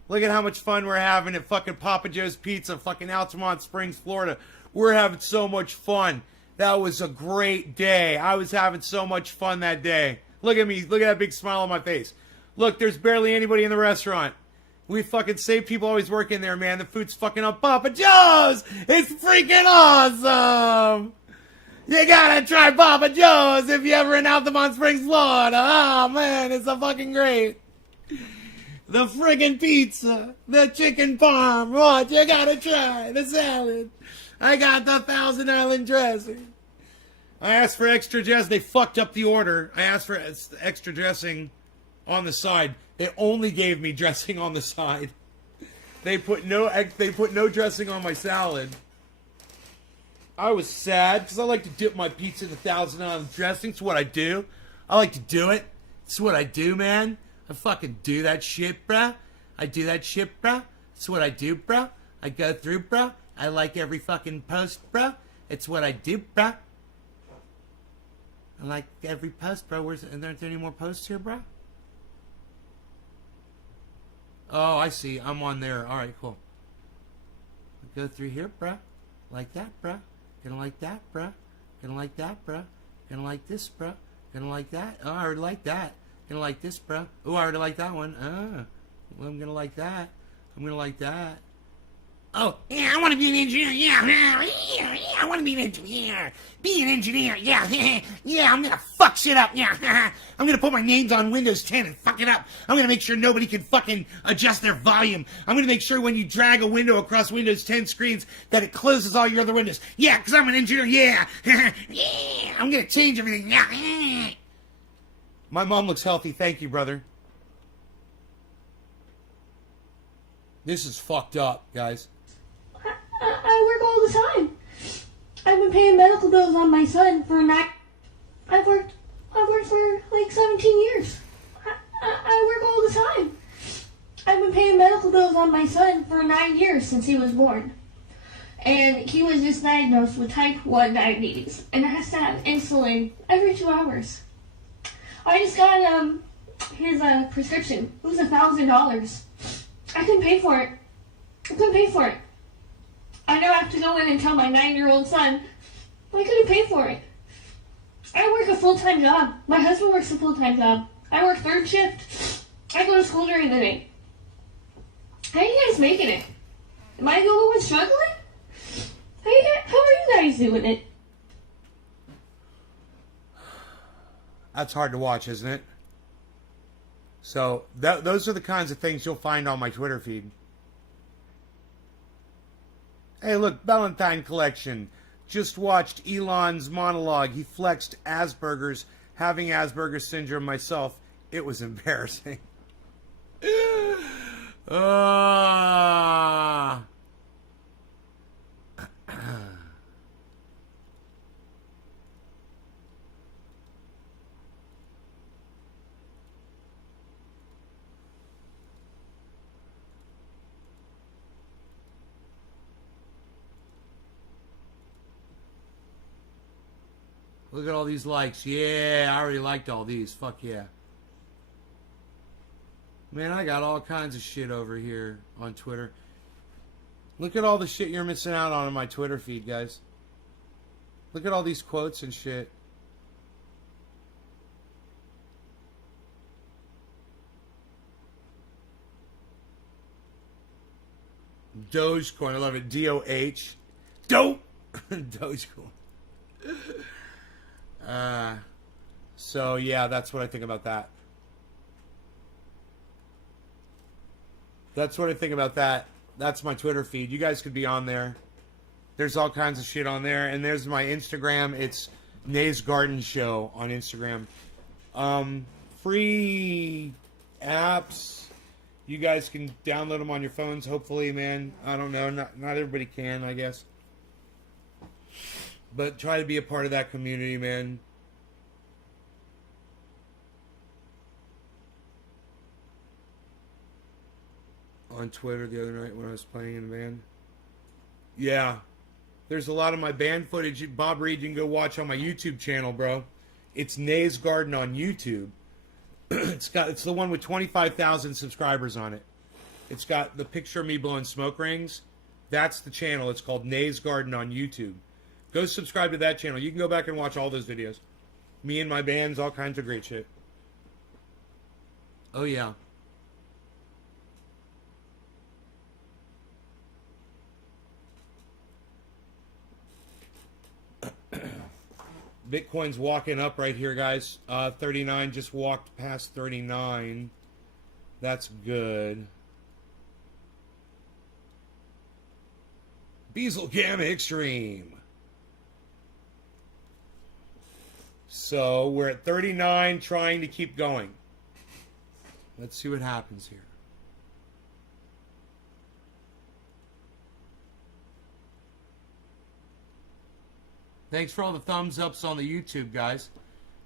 Look at how much fun we're having at fucking Papa Joe's Pizza, fucking Altamont Springs, Florida. We're having so much fun. That was a great day. I was having so much fun that day. Look at me. Look at that big smile on my face. Look, there's barely anybody in the restaurant. We fucking save people always work in there, man. The food's fucking on Papa Joe's. It's freaking awesome. You gotta try Papa Joe's if you ever in Altamont Springs, Florida. Oh, man, it's so fucking great. The friggin' pizza. The chicken parm. What? You gotta try. The salad. I got the Thousand Island dressing. I asked for extra dressing. They fucked up the order. I asked for extra dressing on the side. They only gave me dressing on the side. They put no dressing on my salad. I was sad because I like to dip my pizza in the Thousand Island dressing. It's what I do. I like to do it. It's what I do, man. I fucking do that shit, bruh. I do that shit, bruh. It's what I do, bruh. I go through, bruh. I like every fucking post, bruh. It's what I do, bruh. I like every post, bro. Aren't there any more posts here, bruh? Oh, I see. I'm on there. All right, cool. Go through here, bruh. Like that, bruh. Gonna like that, bruh. Gonna like that, bruh. Gonna like this, bruh. Gonna like that. Oh, I already like that. Gonna like this, bruh. Oh, I already like that one. Oh, well, I'm gonna like that. I'm gonna like that. Oh, yeah, I want to be an engineer. Yeah, I want to be an engineer. Be an engineer. Yeah, yeah, I'm going to fuck shit up. Yeah, I'm going to put my names on Windows 10 and fuck it up. I'm going to make sure nobody can fucking adjust their volume. I'm going to make sure when you drag a window across Windows 10 screens that it closes all your other windows. Yeah, because I'm an engineer. Yeah, yeah, I'm going to change everything. Yeah. My mom looks healthy. Thank you, brother. This is fucked up, guys. I work all the time. I've been paying medical bills on my son for I've worked for like 17 years. I work all the time. I've been paying medical bills on my son for 9 years since he was born. And he was just diagnosed with type 1 diabetes and has to have insulin every 2 hours. I just got his prescription. It was $1,000. I couldn't pay for it. I now have to go in and tell my 9-year-old son I couldn't pay for it. I work a full-time job. My husband works a full-time job. I work third shift. I go to school during the day. How are you guys making it? Am I the only one struggling? How are you guys doing it? That's hard to watch, isn't it? So those are the kinds of things you'll find on my Twitter feed. Hey, look, Valentine Collection. Just watched Elon's monologue. He flexed Asperger's. Having Asperger's syndrome myself, it was embarrassing. Look at all these likes. Yeah, I already liked all these. Fuck yeah. Man, I got all kinds of shit over here on Twitter. Look at all the shit you're missing out on my Twitter feed, guys. Look at all these quotes and shit. Dogecoin, I love it. D-O-H. Dope! Dogecoin. So yeah, that's what I think about that. That's what I think about that. That's my Twitter feed. You guys could be on there. There's all kinds of shit on there. And there's my Instagram. It's Nay's Garden Show on Instagram. Free apps. You guys can download them on your phones, hopefully, man. I don't know. Not everybody can, I guess. But try to be a part of that community, man. On Twitter the other night when I was playing in a band. Yeah. There's a lot of my band footage. Bob Reed, you can go watch on my YouTube channel, bro. It's Nay's Garden on YouTube. It's the one with 25,000 subscribers on it. It's got the picture of me blowing smoke rings. That's the channel. It's called Nay's Garden on YouTube. Go subscribe to that channel. You can go back and watch all those videos. Me and my bands, all kinds of great shit. Oh, yeah. Bitcoin's walking up right here, guys. 39 just walked past 39. That's good. Beazle Gamma Extreme. So we're at 39, trying to keep going. Let's see what happens here. Thanks for all the thumbs ups on the YouTube, guys.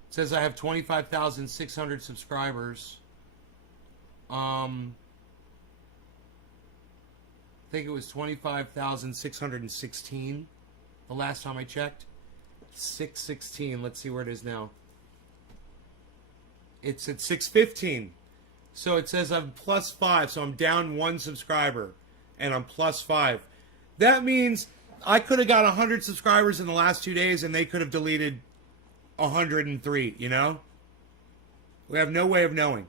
It says I have 25,600 subscribers. I think it was 25,616 the last time I checked. 616. Let's see where it is now. It's at 615. So it says I'm +5, so I'm down 1 subscriber, and I'm +5. That means I could have got 100 subscribers in the last 2 days, and they could have deleted 103, you know? We have no way of knowing.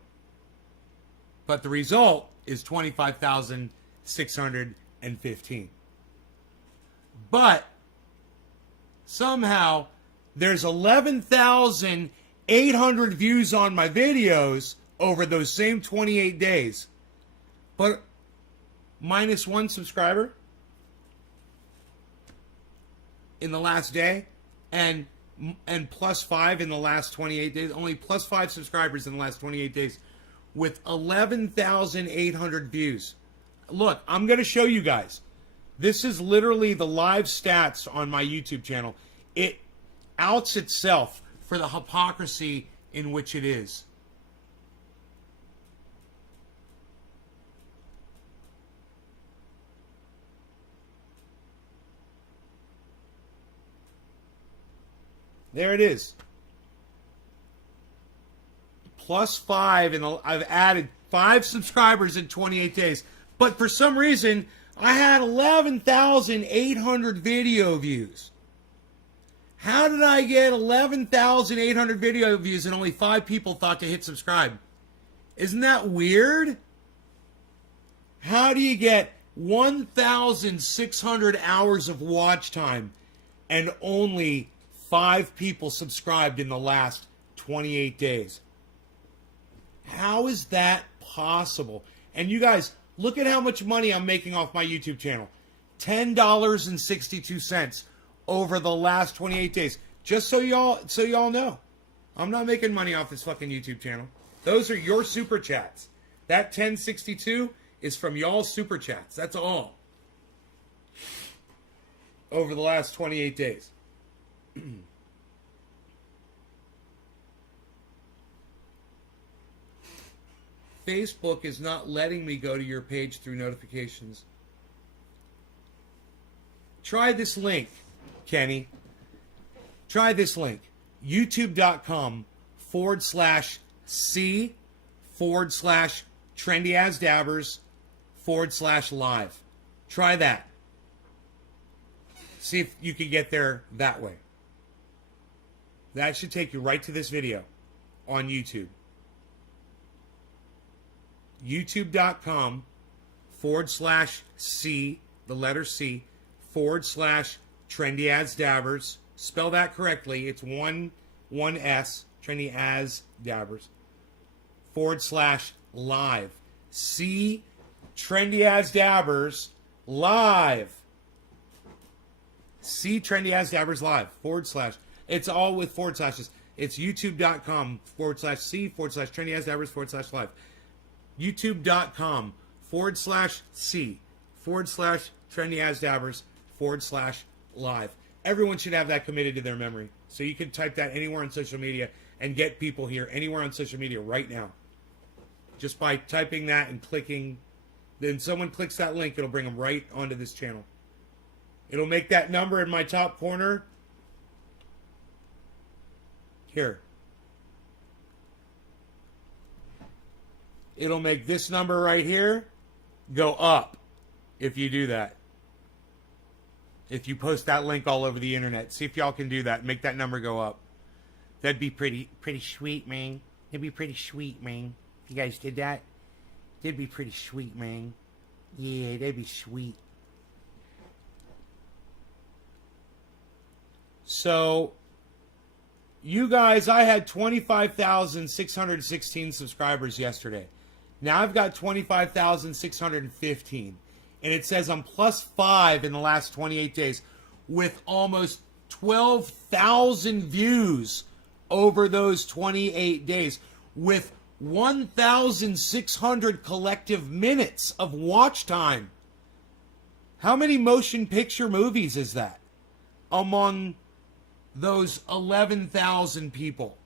But the result is 25,616. 2015. But somehow there's 11,800 views on my videos over those same 28 days. But minus 1 subscriber in the last day, and plus 5 in the last 28 days. Only plus 5 subscribers in the last 28 days with 11,800 views. Look, I'm going to show you guys. This is literally the live stats on my YouTube channel. It outs itself for the hypocrisy in which it is. There it is. Plus 5, and I've added 5 subscribers in 28 days. But for some reason, I had 11,800 video views. How did I get 11,800 video views and only 5 people thought to hit subscribe? Isn't that weird? How do you get 1,600 hours of watch time and only 5 people subscribed in the last 28 days? How is that possible? And you guys, look at how much money I'm making off my YouTube channel. $10.62 over the last 28 days. Just so y'all know. I'm not making money off this fucking YouTube channel. Those are your super chats. That $10.62 is from y'all's super chats. That's all. Over the last 28 days. Facebook is not letting me go to your page through notifications. Try this link, Kenny. Try this link. YouTube.com/C/TrendyAsDabbers/live. Try that. See if you can get there that way. That should take you right to this video on YouTube. YouTube.com/C, the letter C/TrendyAsDabbers. Spell that correctly. It's one S, TrendyAsDabbers. /live. C TrendyAsDabbers live. C TrendyAsDabbers live. /. It's all with forward slashes. It's youtube.com/C/TrendyAsDabbers/live. youtube.com/C/TrendyAsDabbers/live. Everyone should have that committed to their memory. So you can type that anywhere on social media and get people here anywhere on social media right now. Just by typing that and clicking. Then someone clicks that link, it'll bring them right onto this channel. It'll make that number in my top corner. Here. It'll make this number right here go up if you do that. If you post that link all over the internet. See if y'all can do that. Make that number go up. That'd be pretty sweet, man. It'd be pretty sweet, man. If you guys did that, it'd be pretty sweet, man. Yeah, that'd be sweet. So, you guys, I had 25,616 subscribers yesterday. Now I've got 25,615. And it says I'm +5 in the last 28 days with almost 12,000 views over those 28 days with 1,600 collective minutes of watch time. How many motion picture movies is that among those 11,000 people?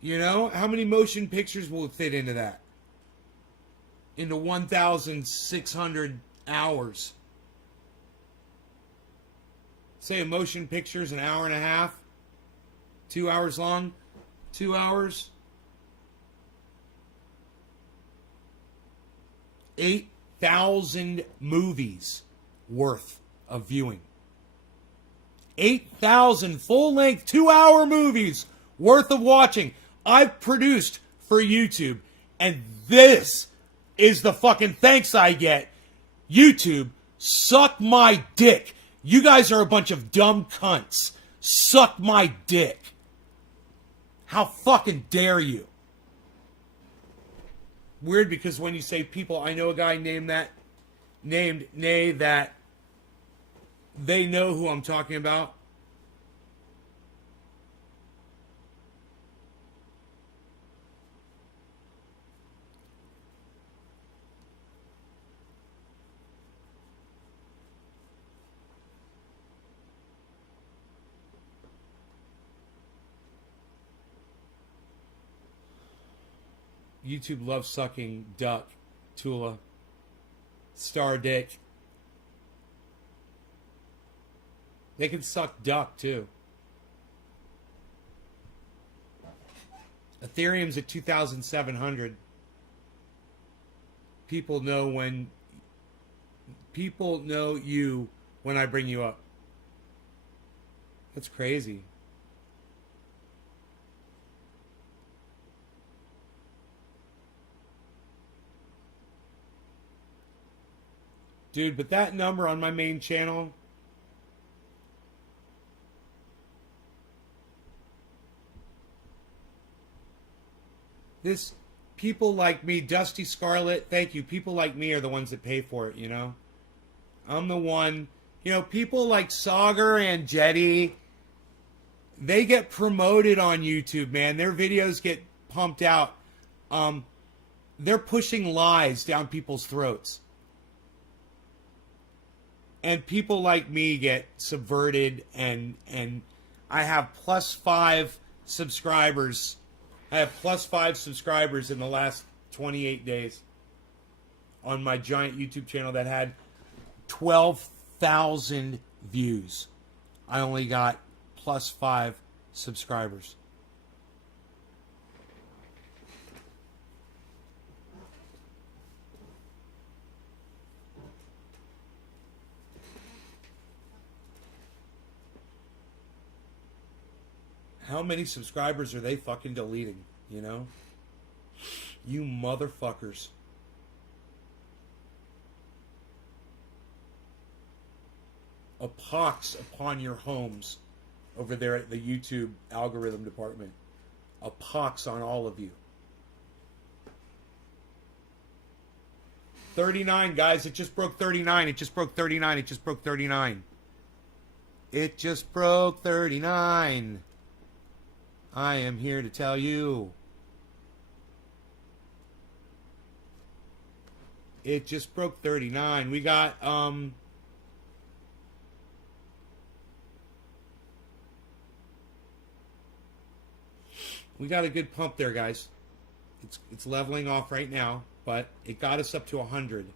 You know, how many motion pictures will fit into that? Into 1,600 hours. Say a motion picture's an hour and a half, 2 hours long, 2 hours. 8,000 movies worth of viewing. 8,000 full-length 2-hour movies worth of watching I've produced for YouTube. And this is the fucking thanks I get. YouTube, suck my dick. You guys are a bunch of dumb cunts. Suck my dick. How fucking dare you? Weird, because when you say people, I know a guy named that they know who I'm talking about. YouTube loves sucking duck, Tula, Star Dick. They can suck duck too. Ethereum's at 2,700. People know you when I bring you up. That's crazy. Dude, but that number on my main channel, this, people like me, Dusty Scarlet, thank you. People like me are the ones that pay for it, you know? I'm the one, you know, people like Sauger and Jetty, they get promoted on YouTube, man. Their videos get pumped out. They're pushing lies down people's throats. And people like me get subverted, and I have +5 subscribers. I have +5 subscribers in the last 28 days on my giant YouTube channel that had 12,000 views. I only got +5 subscribers. How many subscribers are they fucking deleting, you know? You motherfuckers. A pox upon your homes over there at the YouTube algorithm department. A pox on all of you. 39, guys. It just broke 39. It just broke 39. It just broke 39. It just broke 39. I am here to tell you. It just broke 39. We got a good pump there, guys. It's leveling off right now, but it got us up to 100.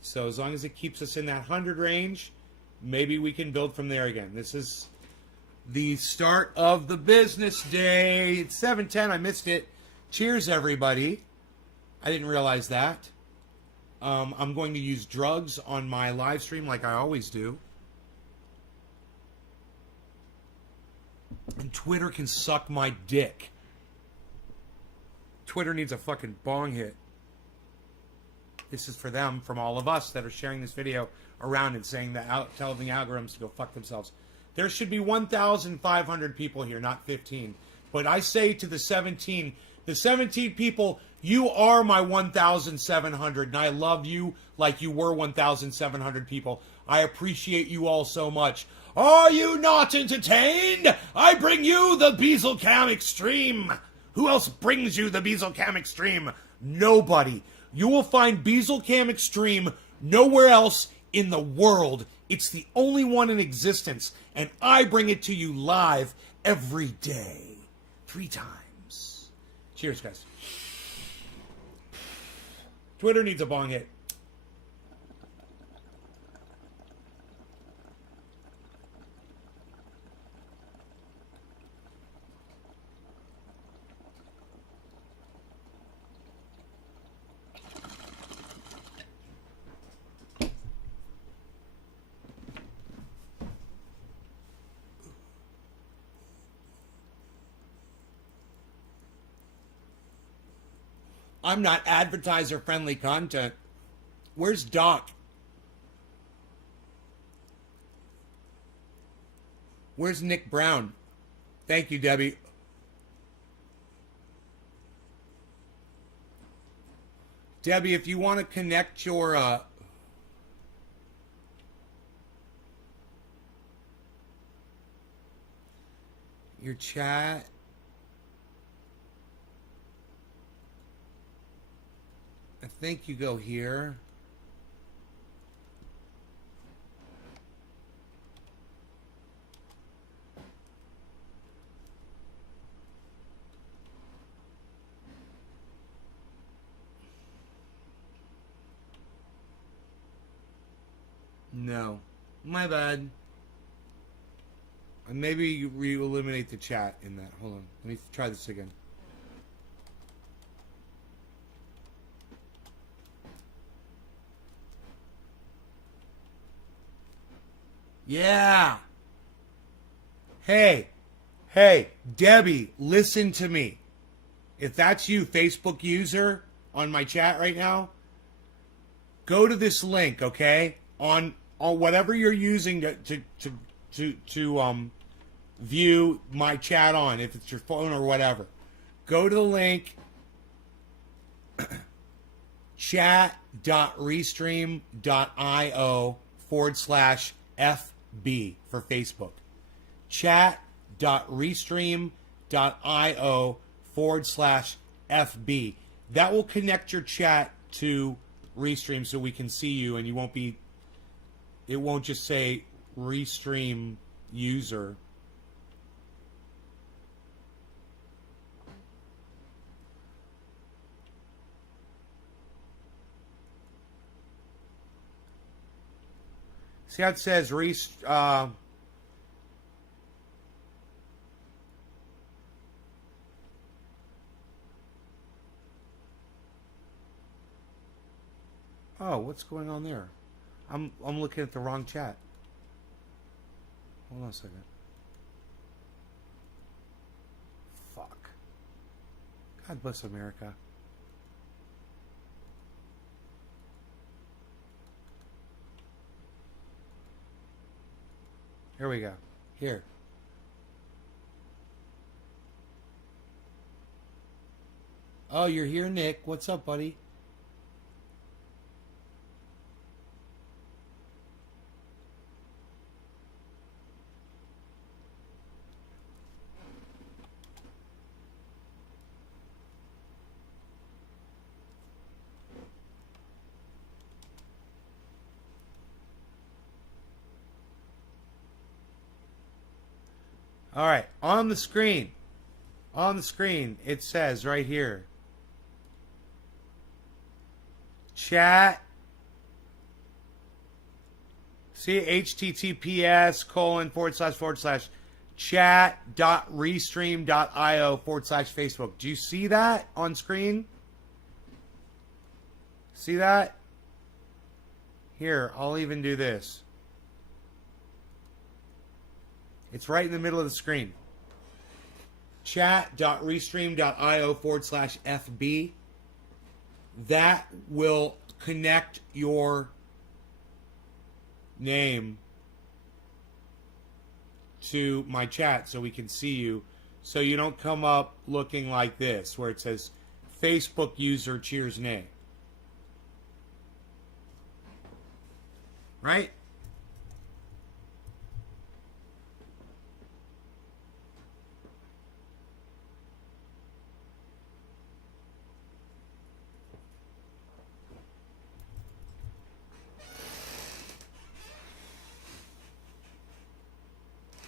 So as long as it keeps us in that 100 range, maybe we can build from there again. This is the start of the business day. It's 7:10. I missed it. Cheers, everybody. I didn't realize that. I'm going to use drugs on my live stream like I always do. And Twitter can suck my dick. Twitter needs a fucking bong hit. This is for them, from all of us that are sharing this video around and saying that, telling the algorithms to go fuck themselves. There should be 1,500 people here, not 15. But I say to the 17 people, you are my 1,700, and I love you like you were 1,700 people. I appreciate you all so much. Are you not entertained? I bring you the Beezlecam Extreme. Who else brings you the Beezlecam Extreme? Nobody. You will find Beezlecam Extreme nowhere else in the world. It's the only one in existence, and I bring it to you live every day. 3 times. Cheers, guys. Twitter needs a bong hit. I'm not advertiser-friendly content. Where's Doc? Where's Nick Brown? Thank you, Debbie. Debbie, if you want to connect your chat, I think you go here. No. My bad. Maybe you eliminate the chat in that. Hold on. Let me try this again. Yeah. Hey, Debbie, listen to me. If that's you, Facebook user, on my chat right now, go to this link, okay? On whatever you're using to view my chat on, if it's your phone or whatever. Go to the link chat.restream.io/FB for Facebook. Chat.restream.io/FB. That will connect your chat to Restream so we can see you, and you won't be, it won't just say Restream user. See how it says oh, what's going on there? I'm looking at the wrong chat. Hold on a second. Fuck. God bless America. Here we go. Here. Oh, you're here, Nick. What's up, buddy? All right, on the screen, it says right here, chat, see, https://chat.restream.io/Facebook. Do you see that on screen? See that? Here, I'll even do this. It's right in the middle of the screen. Chat.restream.io/FB. That will connect your name to my chat so we can see you. So you don't come up looking like this, where it says Facebook user cheers name. Right?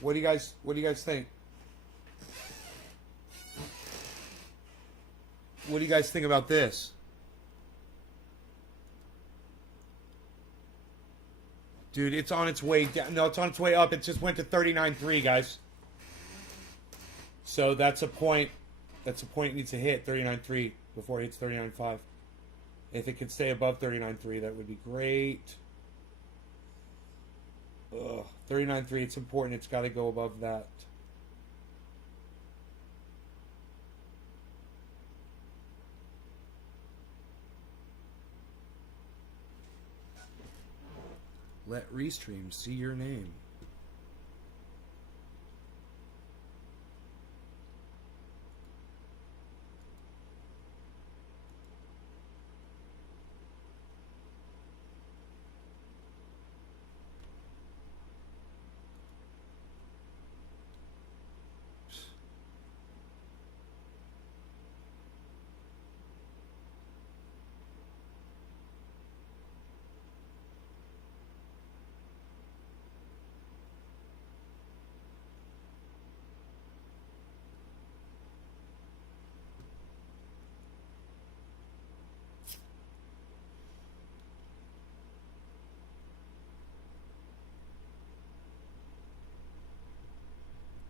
What do you guys think? What do you guys think about this? Dude, it's on its way down. No, it's on its way up. It just went to 39.3, guys. So that's a point. That's a point it needs to hit 39.3 before it hits 39.5. If it could stay above 39.3, that would be great. 39.3, it's important. It's got to go above that. Let Restream see your name.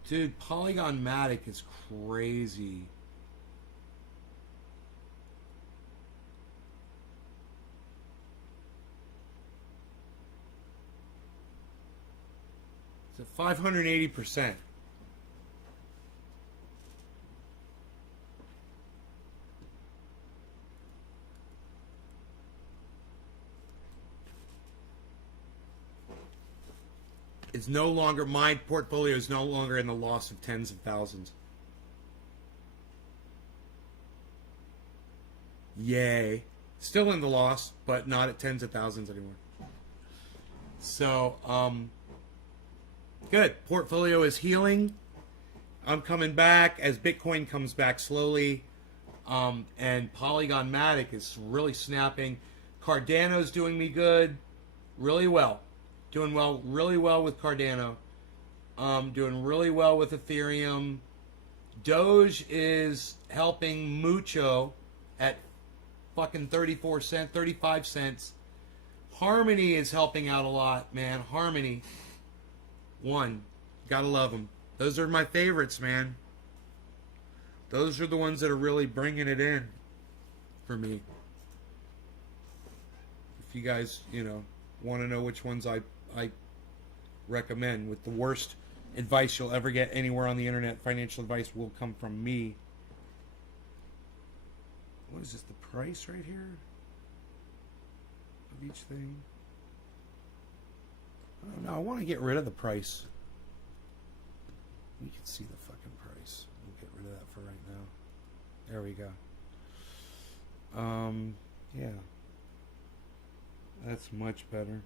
Dude, Polygon Matic is crazy. It's at 580%. It's no longer, my portfolio is no longer in the loss of tens of thousands. Yay. Still in the loss, but not at tens of thousands anymore. So, good. Portfolio is healing. I'm coming back as Bitcoin comes back slowly. And Polygon Matic is really snapping. Cardano's doing me good. Really well. Doing well, really well with Cardano. Doing really well with Ethereum. Doge is helping mucho at fucking 35 cents. Harmony is helping out a lot, man. Harmony. One. Gotta love them. Those are my favorites, man. Those are the ones that are really bringing it in for me. If you guys, want to know which ones I recommend, with the worst advice you'll ever get anywhere on the internet, financial advice will come from me. What is this, the price right here of each thing? I don't know, I want to get rid of the price. You can see the fucking price. We'll get rid of that for right now. There we go. Yeah. That's much better.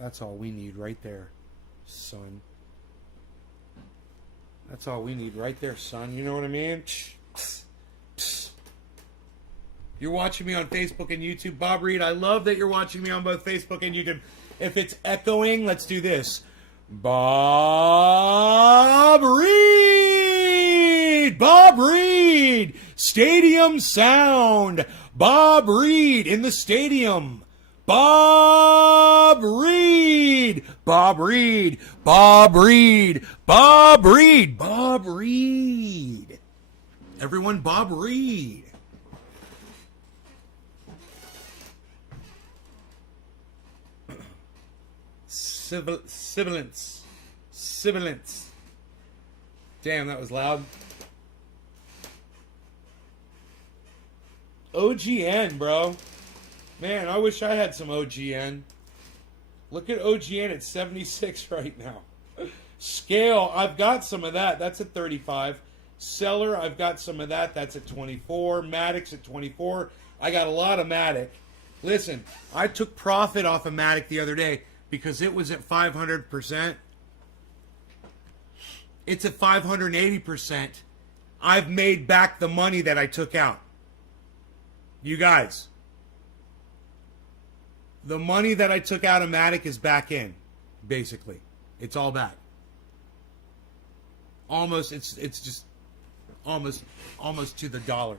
That's all we need right there, son. That's all we need right there, son. You know what I mean? You're watching me on Facebook and YouTube. Bob Reed, I love that you're watching me on both Facebook and YouTube. If it's echoing, let's do this. Bob Reed! Bob Reed! Stadium sound! Bob Reed in the stadium! Bob Reed! Bob Reed! Bob Reed! Bob Reed! Bob Reed! Everyone, Bob Reed! Sibilance. Damn, that was loud. OGN, bro. Man, I wish I had some OGN. Look at OGN at 76 right now. Scale, I've got some of that. That's at 35. Seller, I've got some of that. That's at 24. Matic's at 24. I got a lot of Matic. Listen, I took profit off of Matic the other day because it was at 500%. It's at 580%. I've made back the money that I took out. You guys. The money that I took out of Matic is back in, basically. It's all back. Almost, it's just almost to the dollar.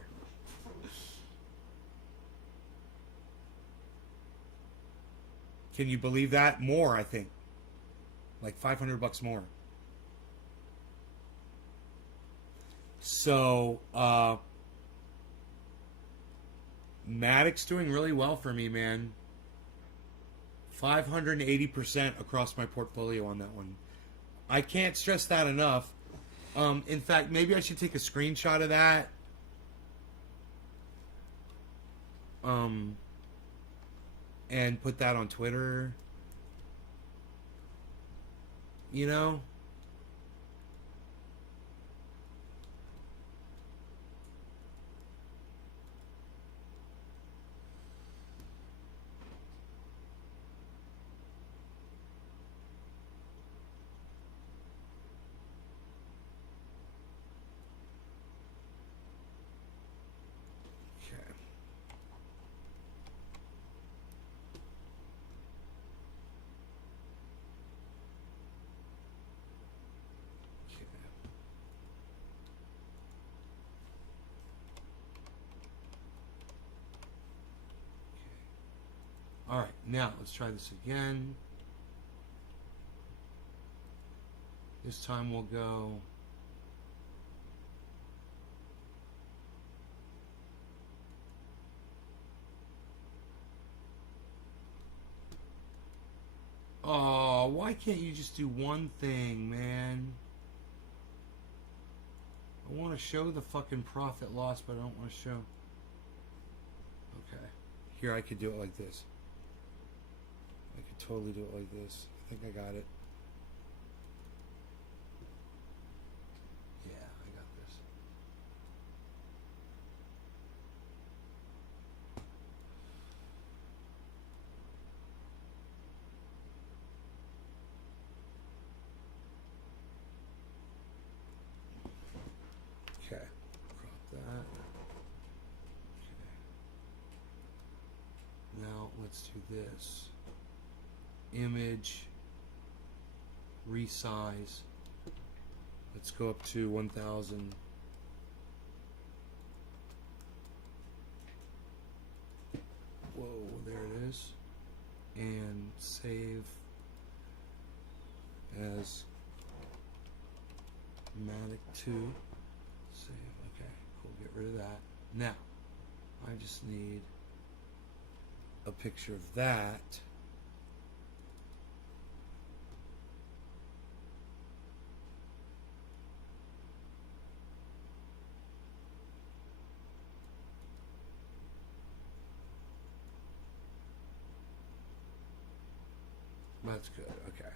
Can you believe that? More, I think. Like $500 more. So, Matic's doing really well for me, man. 580% across my portfolio on that one. I can't stress that enough. In fact, maybe I should take a screenshot of that. And put that on Twitter. You know? All right, now let's try this again. This time we'll go oh, why can't you just do one thing, man? I want to show the fucking profit loss, but I don't want to show. Okay, here I could do it like this. I could totally do it like this. I think I got it. Yeah, I got this. Okay, crop that. Okay. Now let's do this. Image, resize. Let's go up to 1000. Whoa, there it is. And save as Matic 2. Save, okay, cool, get rid of that. Now, I just need a picture of that. That's good. Okay.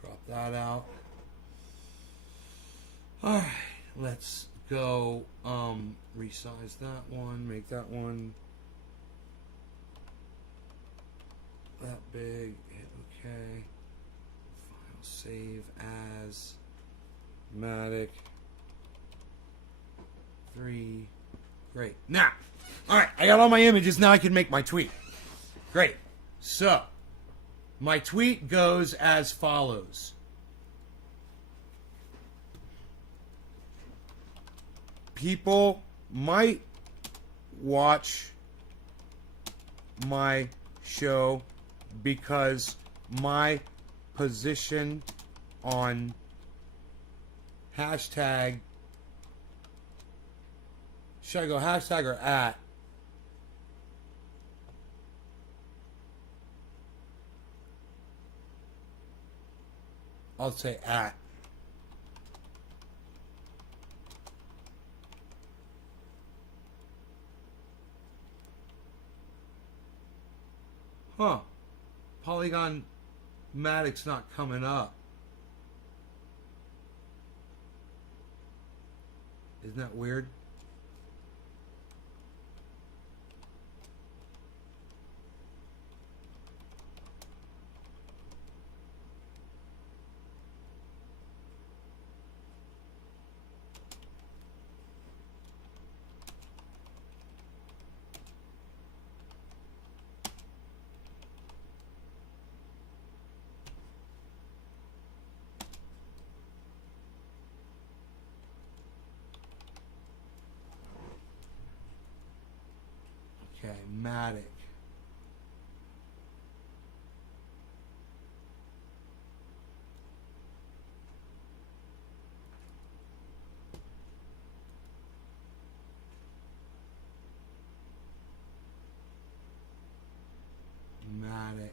Crop that out. Alright. Let's go resize that one. Make that one that big. Hit OK. File save as Matic 3. Great. Now, alright, I got all my images. Now I can make my tweet. Great. So my tweet goes as follows. People might watch my show because my position on hashtag, should I go hashtag or at? I'll say at. Huh. Polygon Matic's not coming up. Isn't that weird? Okay, Matic. Matic.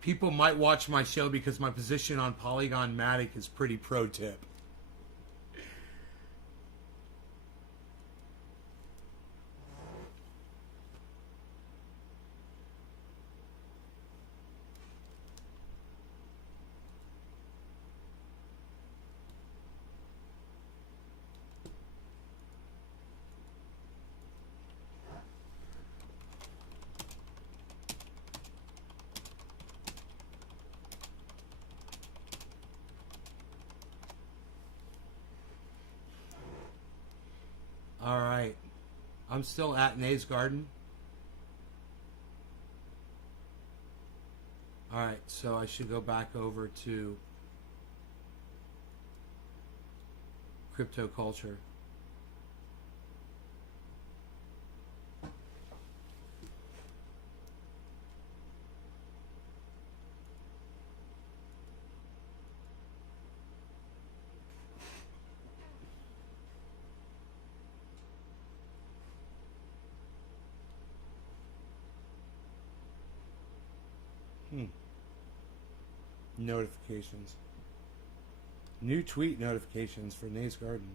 People might watch my show because my position on Polygon Matic is pretty pro tip. All right. I'm still at Nays Garden. All right, so I should go back over to crypto culture. Notifications. New tweet notifications for Nays Garden.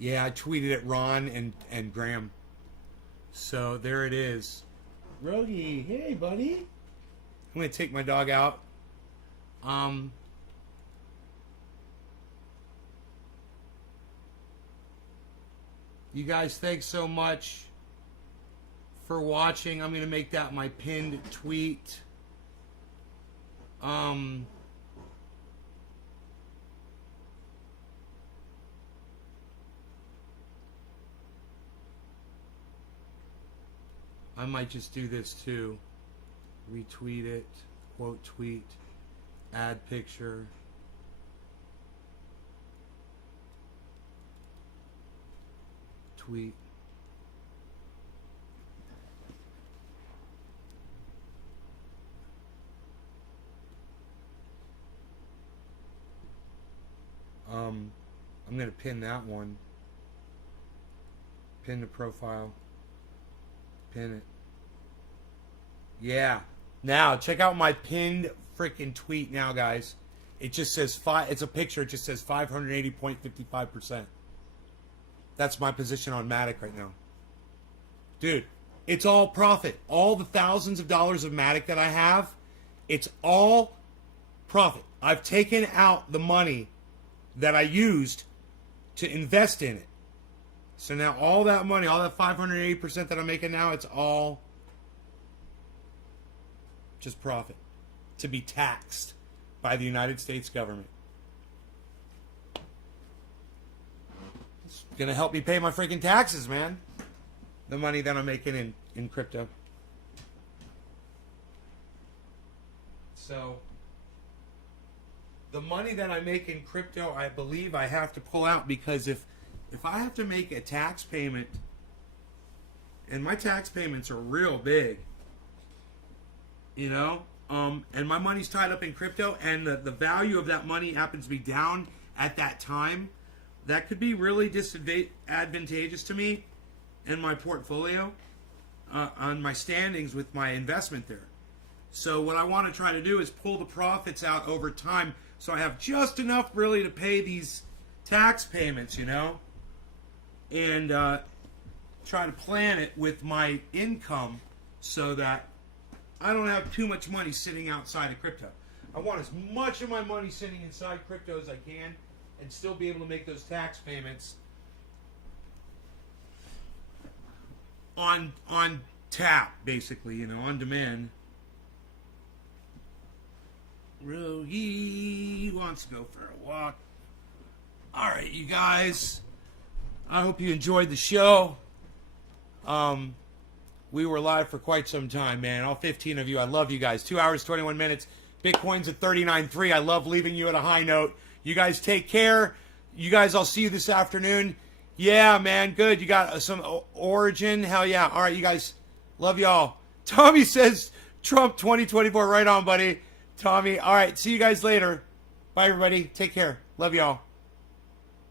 Yeah, I tweeted at Ron and Graham. So there it is. Rogie, hey buddy. I'm gonna take my dog out. You guys, thanks so much for watching. I'm gonna make that my pinned tweet. I might just do this too. Retweet it, quote tweet, add picture. Tweet. I'm gonna pin that one. Pin the profile. Pin it. Yeah. Now check out my pinned freaking tweet now, guys. It just says it's a picture. It just says 580.55%. That's my position on Matic right now. Dude, it's all profit. All the thousands of dollars of Matic that I have, it's all profit. I've taken out the money that I used to invest in it. So now all that money, all that 580% that I'm making now, it's all just profit to be taxed by the United States government. It's going to help me pay my freaking taxes, man. The money that I'm making in crypto. So the money that I make in crypto, I believe I have to pull out, because if I have to make a tax payment, and my tax payments are real big, you know, and my money's tied up in crypto, and the value of that money happens to be down at that time, that could be really disadvantageous to me in my portfolio, on my standings with my investment there. So what I want to try to do is pull the profits out over time, so I have just enough really to pay these tax payments, you know, and try to plan it with my income so that I don't have too much money sitting outside of crypto. I want as much of my money sitting inside crypto as I can and still be able to make those tax payments on tap, basically, you know, on demand. Rogie wants to go for a walk. All right, you guys. I hope you enjoyed the show. We were live for quite some time, man. All 15 of you. I love you guys. 2 hours, 21 minutes. Bitcoin's at 39.3. I love leaving you at a high note. You guys take care. You guys, I'll see you this afternoon. Yeah, man. Good. You got some Origin. Hell yeah. All right, you guys. Love y'all. Tommy says Trump 2024. Right on, buddy. Tommy. All right. See you guys later. Bye, everybody. Take care. Love y'all.